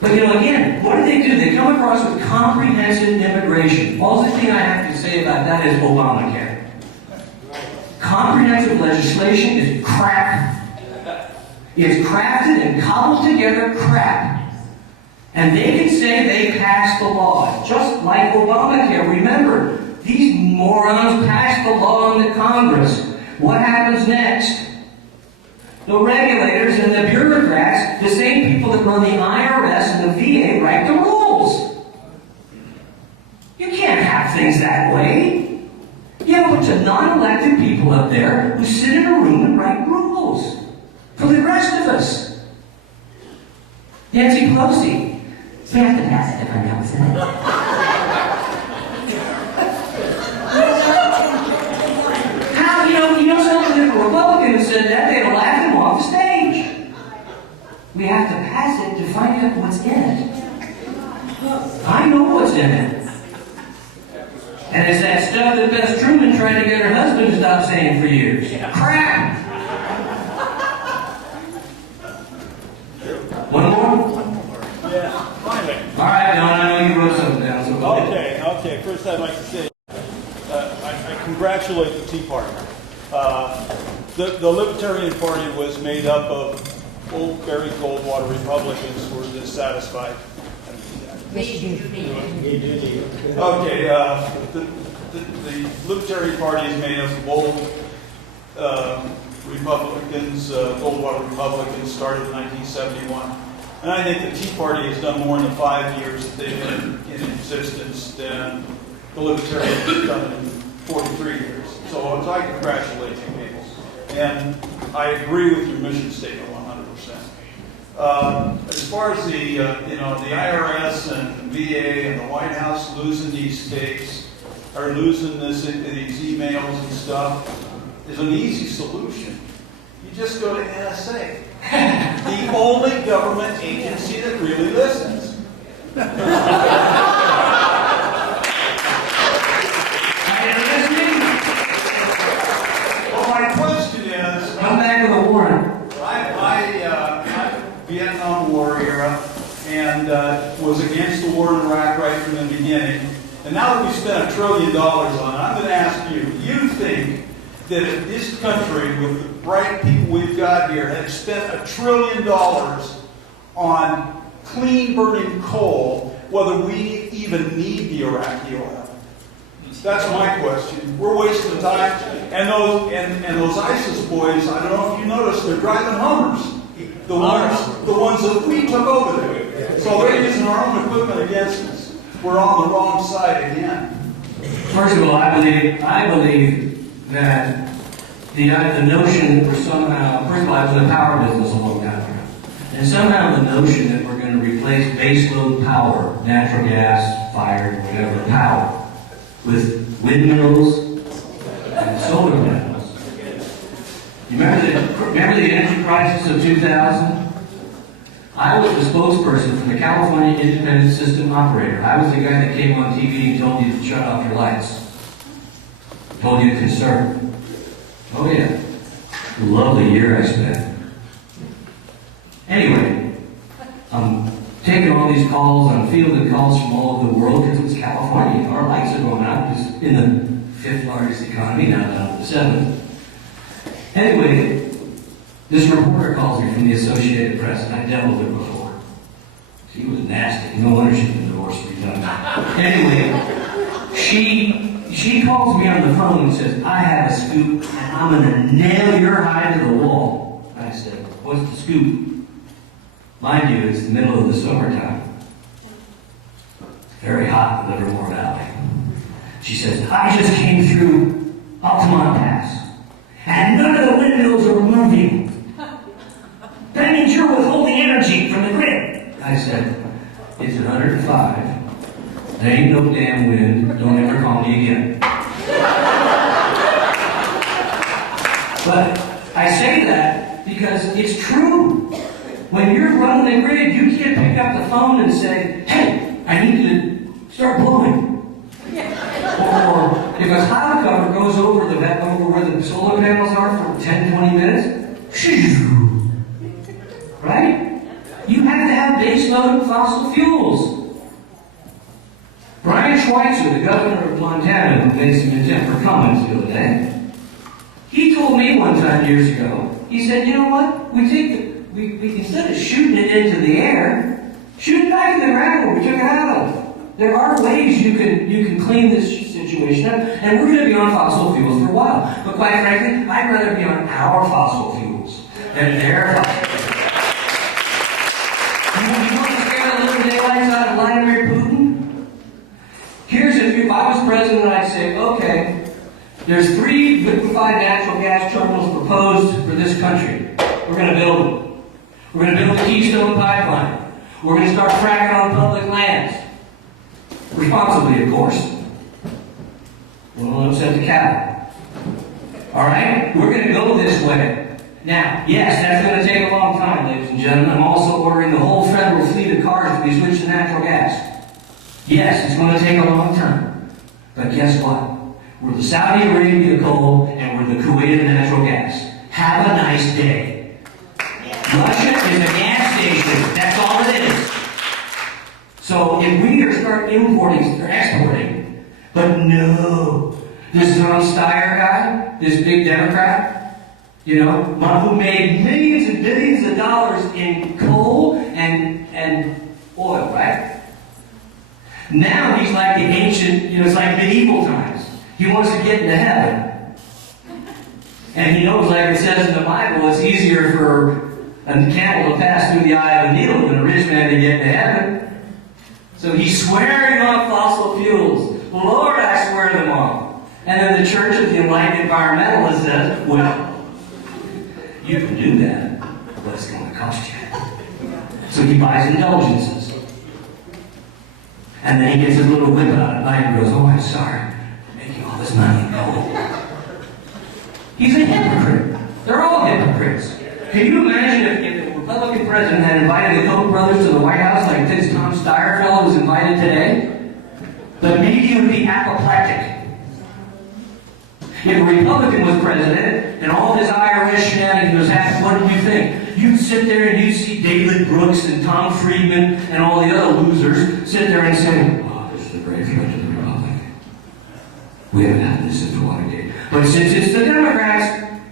But you know, again, what do? They come across with comprehensive immigration. All the thing I have to say about that is Obamacare. Comprehensive legislation is crap. It's crafted and cobbled together crap. And they can say they passed the law, just like Obamacare. Remember, these morons passed the law in the Congress. What happens next? The regulators and the bureaucrats, the same people that run the IRS and the VA, write the rules. You can't have things that way. You have a bunch of non-elected people up there who sit in a room and write rules for the rest of us. Nancy Pelosi, we have to pass it if I know, isn't it? You know something? If a Republican said that, they'd have laughed him off the stage. We have to pass it to find out what's in it. I know what's in it. And it's that stuff that Beth Truman tried to get her husband to stop saying for years. Crap! One more? Yeah, finally. All right, Don, I know you wrote something down. So Okay. First I'd like to say I congratulate the Tea Party. The Libertarian Party was made up of old buried Goldwater Republicans who were dissatisfied. Okay, the Libertarian Party is made up of old Republicans, Goldwater Republicans, started in 1971. And I think the Tea Party has done more in the 5 years that they've been in existence than the Libertarians have done in 43 years. So I congratulate you people. And I agree with your mission statement 100%. As far as the IRS and VA and the White House losing these states, or losing these emails and stuff, is an easy solution. You just go to NSA. The only government agency that really listens. My question is, come back with a warrant. I'm a Vietnam War era and was against the war in Iraq right from the beginning. And now that we spent $1 trillion on it, I'm going to ask you, do you think that if this country, with the bright people we've got here, had spent $1 trillion on clean burning coal, whether we even need the Iraqi oil? That's my question. We're wasting time. And those ISIS boys, I don't know if you noticed, they're driving Hummers. The ones that we took over there. So they're using our own equipment against us. We're on the wrong side again. First of all, I believe that the notion that we're somehow, first of all, I was in the power business a long time ago. And somehow the notion that we're going to replace baseload power, natural gas, fired, whatever, power, with windmills and solar panels. You remember the energy crisis of 2000? I was the spokesperson for the California Independent System Operator. I was the guy that came on TV and told you to shut off your lights. Told you to conserve. Oh yeah. Lovely year I spent. Anyway, I'm taking all these calls, I'm fielding calls from all over the world because it's California. Our lights are going out. It's in the 5th largest economy, now down to the 7th. Anyway, this reporter calls me from the Associated Press, and I dealt with her before. She was nasty. No wonder she's been divorced 3 times. Anyway, she calls me on the phone and says, I have a scoop, and I'm going to nail your hide to the wall. I said, what's the scoop? Mind you, it's the middle of the summertime. Very hot in Livermore Valley. She says, I just came through Altamont Pass, and none of the windmills are moving. That means you're withholding energy from the grid. I said, it's 105. There ain't no damn wind. Don't ever call me again. But I say that because it's true. When you're running the grid, you can't pick up the phone and say, hey, I need to start blowing. Or if a cloud cover goes over where the solar panels are for 10, 20 minutes, right? You have to have baseload fossil fuels. Brian Schweitzer, the governor of Montana, who made some intemperate comments the other day, he told me one time years ago, he said, you know what? We instead of shooting it into the air, shoot it back in the ground where we took it out of. There are ways you can clean this situation up, and we're going to be on fossil fuels for a while. But quite frankly, I'd rather be on our fossil fuels than their fossil fuels. You want to scare the living daylights out of Vladimir Putin? If I was president, I'd say, okay, there's 3 liquefied natural gas terminals proposed for this country. We're going to build them. We're going to build the Keystone Pipeline. We're going to start fracking on public lands. Responsibly, of course. We won't upset the cattle. All right? We're going to go this way. Now, yes, that's going to take a long time, ladies and gentlemen. I'm also ordering the whole federal fleet of cars to be switched to natural gas. Yes, it's going to take a long time. But guess what? We're the Saudi Arabia coal, and we're the Kuwait of natural gas. Have a nice day. Russia is a gas station. That's all it is. So if we are start importing or exporting, but no, this Ron Steyer guy, this big Democrat, you know, who made millions and billions of dollars in coal and oil, right? Now he's like the ancient, it's like medieval times. He wants to get into heaven. And he knows, like it says in the Bible, it's easier for a camel to pass through the eye of a needle than a rich man to get into heaven. So he's swearing off fossil fuels. Lord, I swear them off. And then the Church of the Enlightened Environmentalist says, well, you can do that, but it's going to cost you. So he buys indulgences. And then he gets his little whip out at night and goes, oh, I'm sorry for making all this money in gold. He's a hypocrite. They're all hypocrites. Can you imagine if the Republican president had invited the Koch brothers to the White House like this Tom Steyer fellow was invited today? The media would be apoplectic. If a Republican was president and all this IRS shenanigans was happening, what did you think? You'd sit there and you'd see David Brooks and Tom Friedman and all the other losers sit there and say, oh, this is a great threat to the Republic. We haven't had this since Watergate. But since it's the Democrats,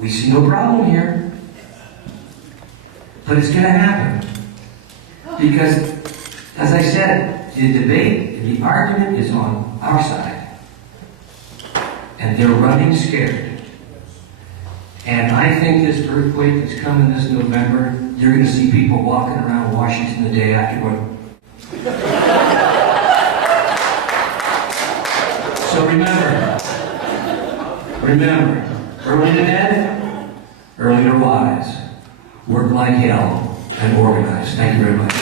we see no problem here. But it's going to happen. Because, as I said, the debate, the argument is on our side. And they're running scared. And I think this earthquake that's coming this November, you're going to see people walking around Washington the day after going. So remember, early to bed, early to rise. Work like hell and organize. Thank you very much.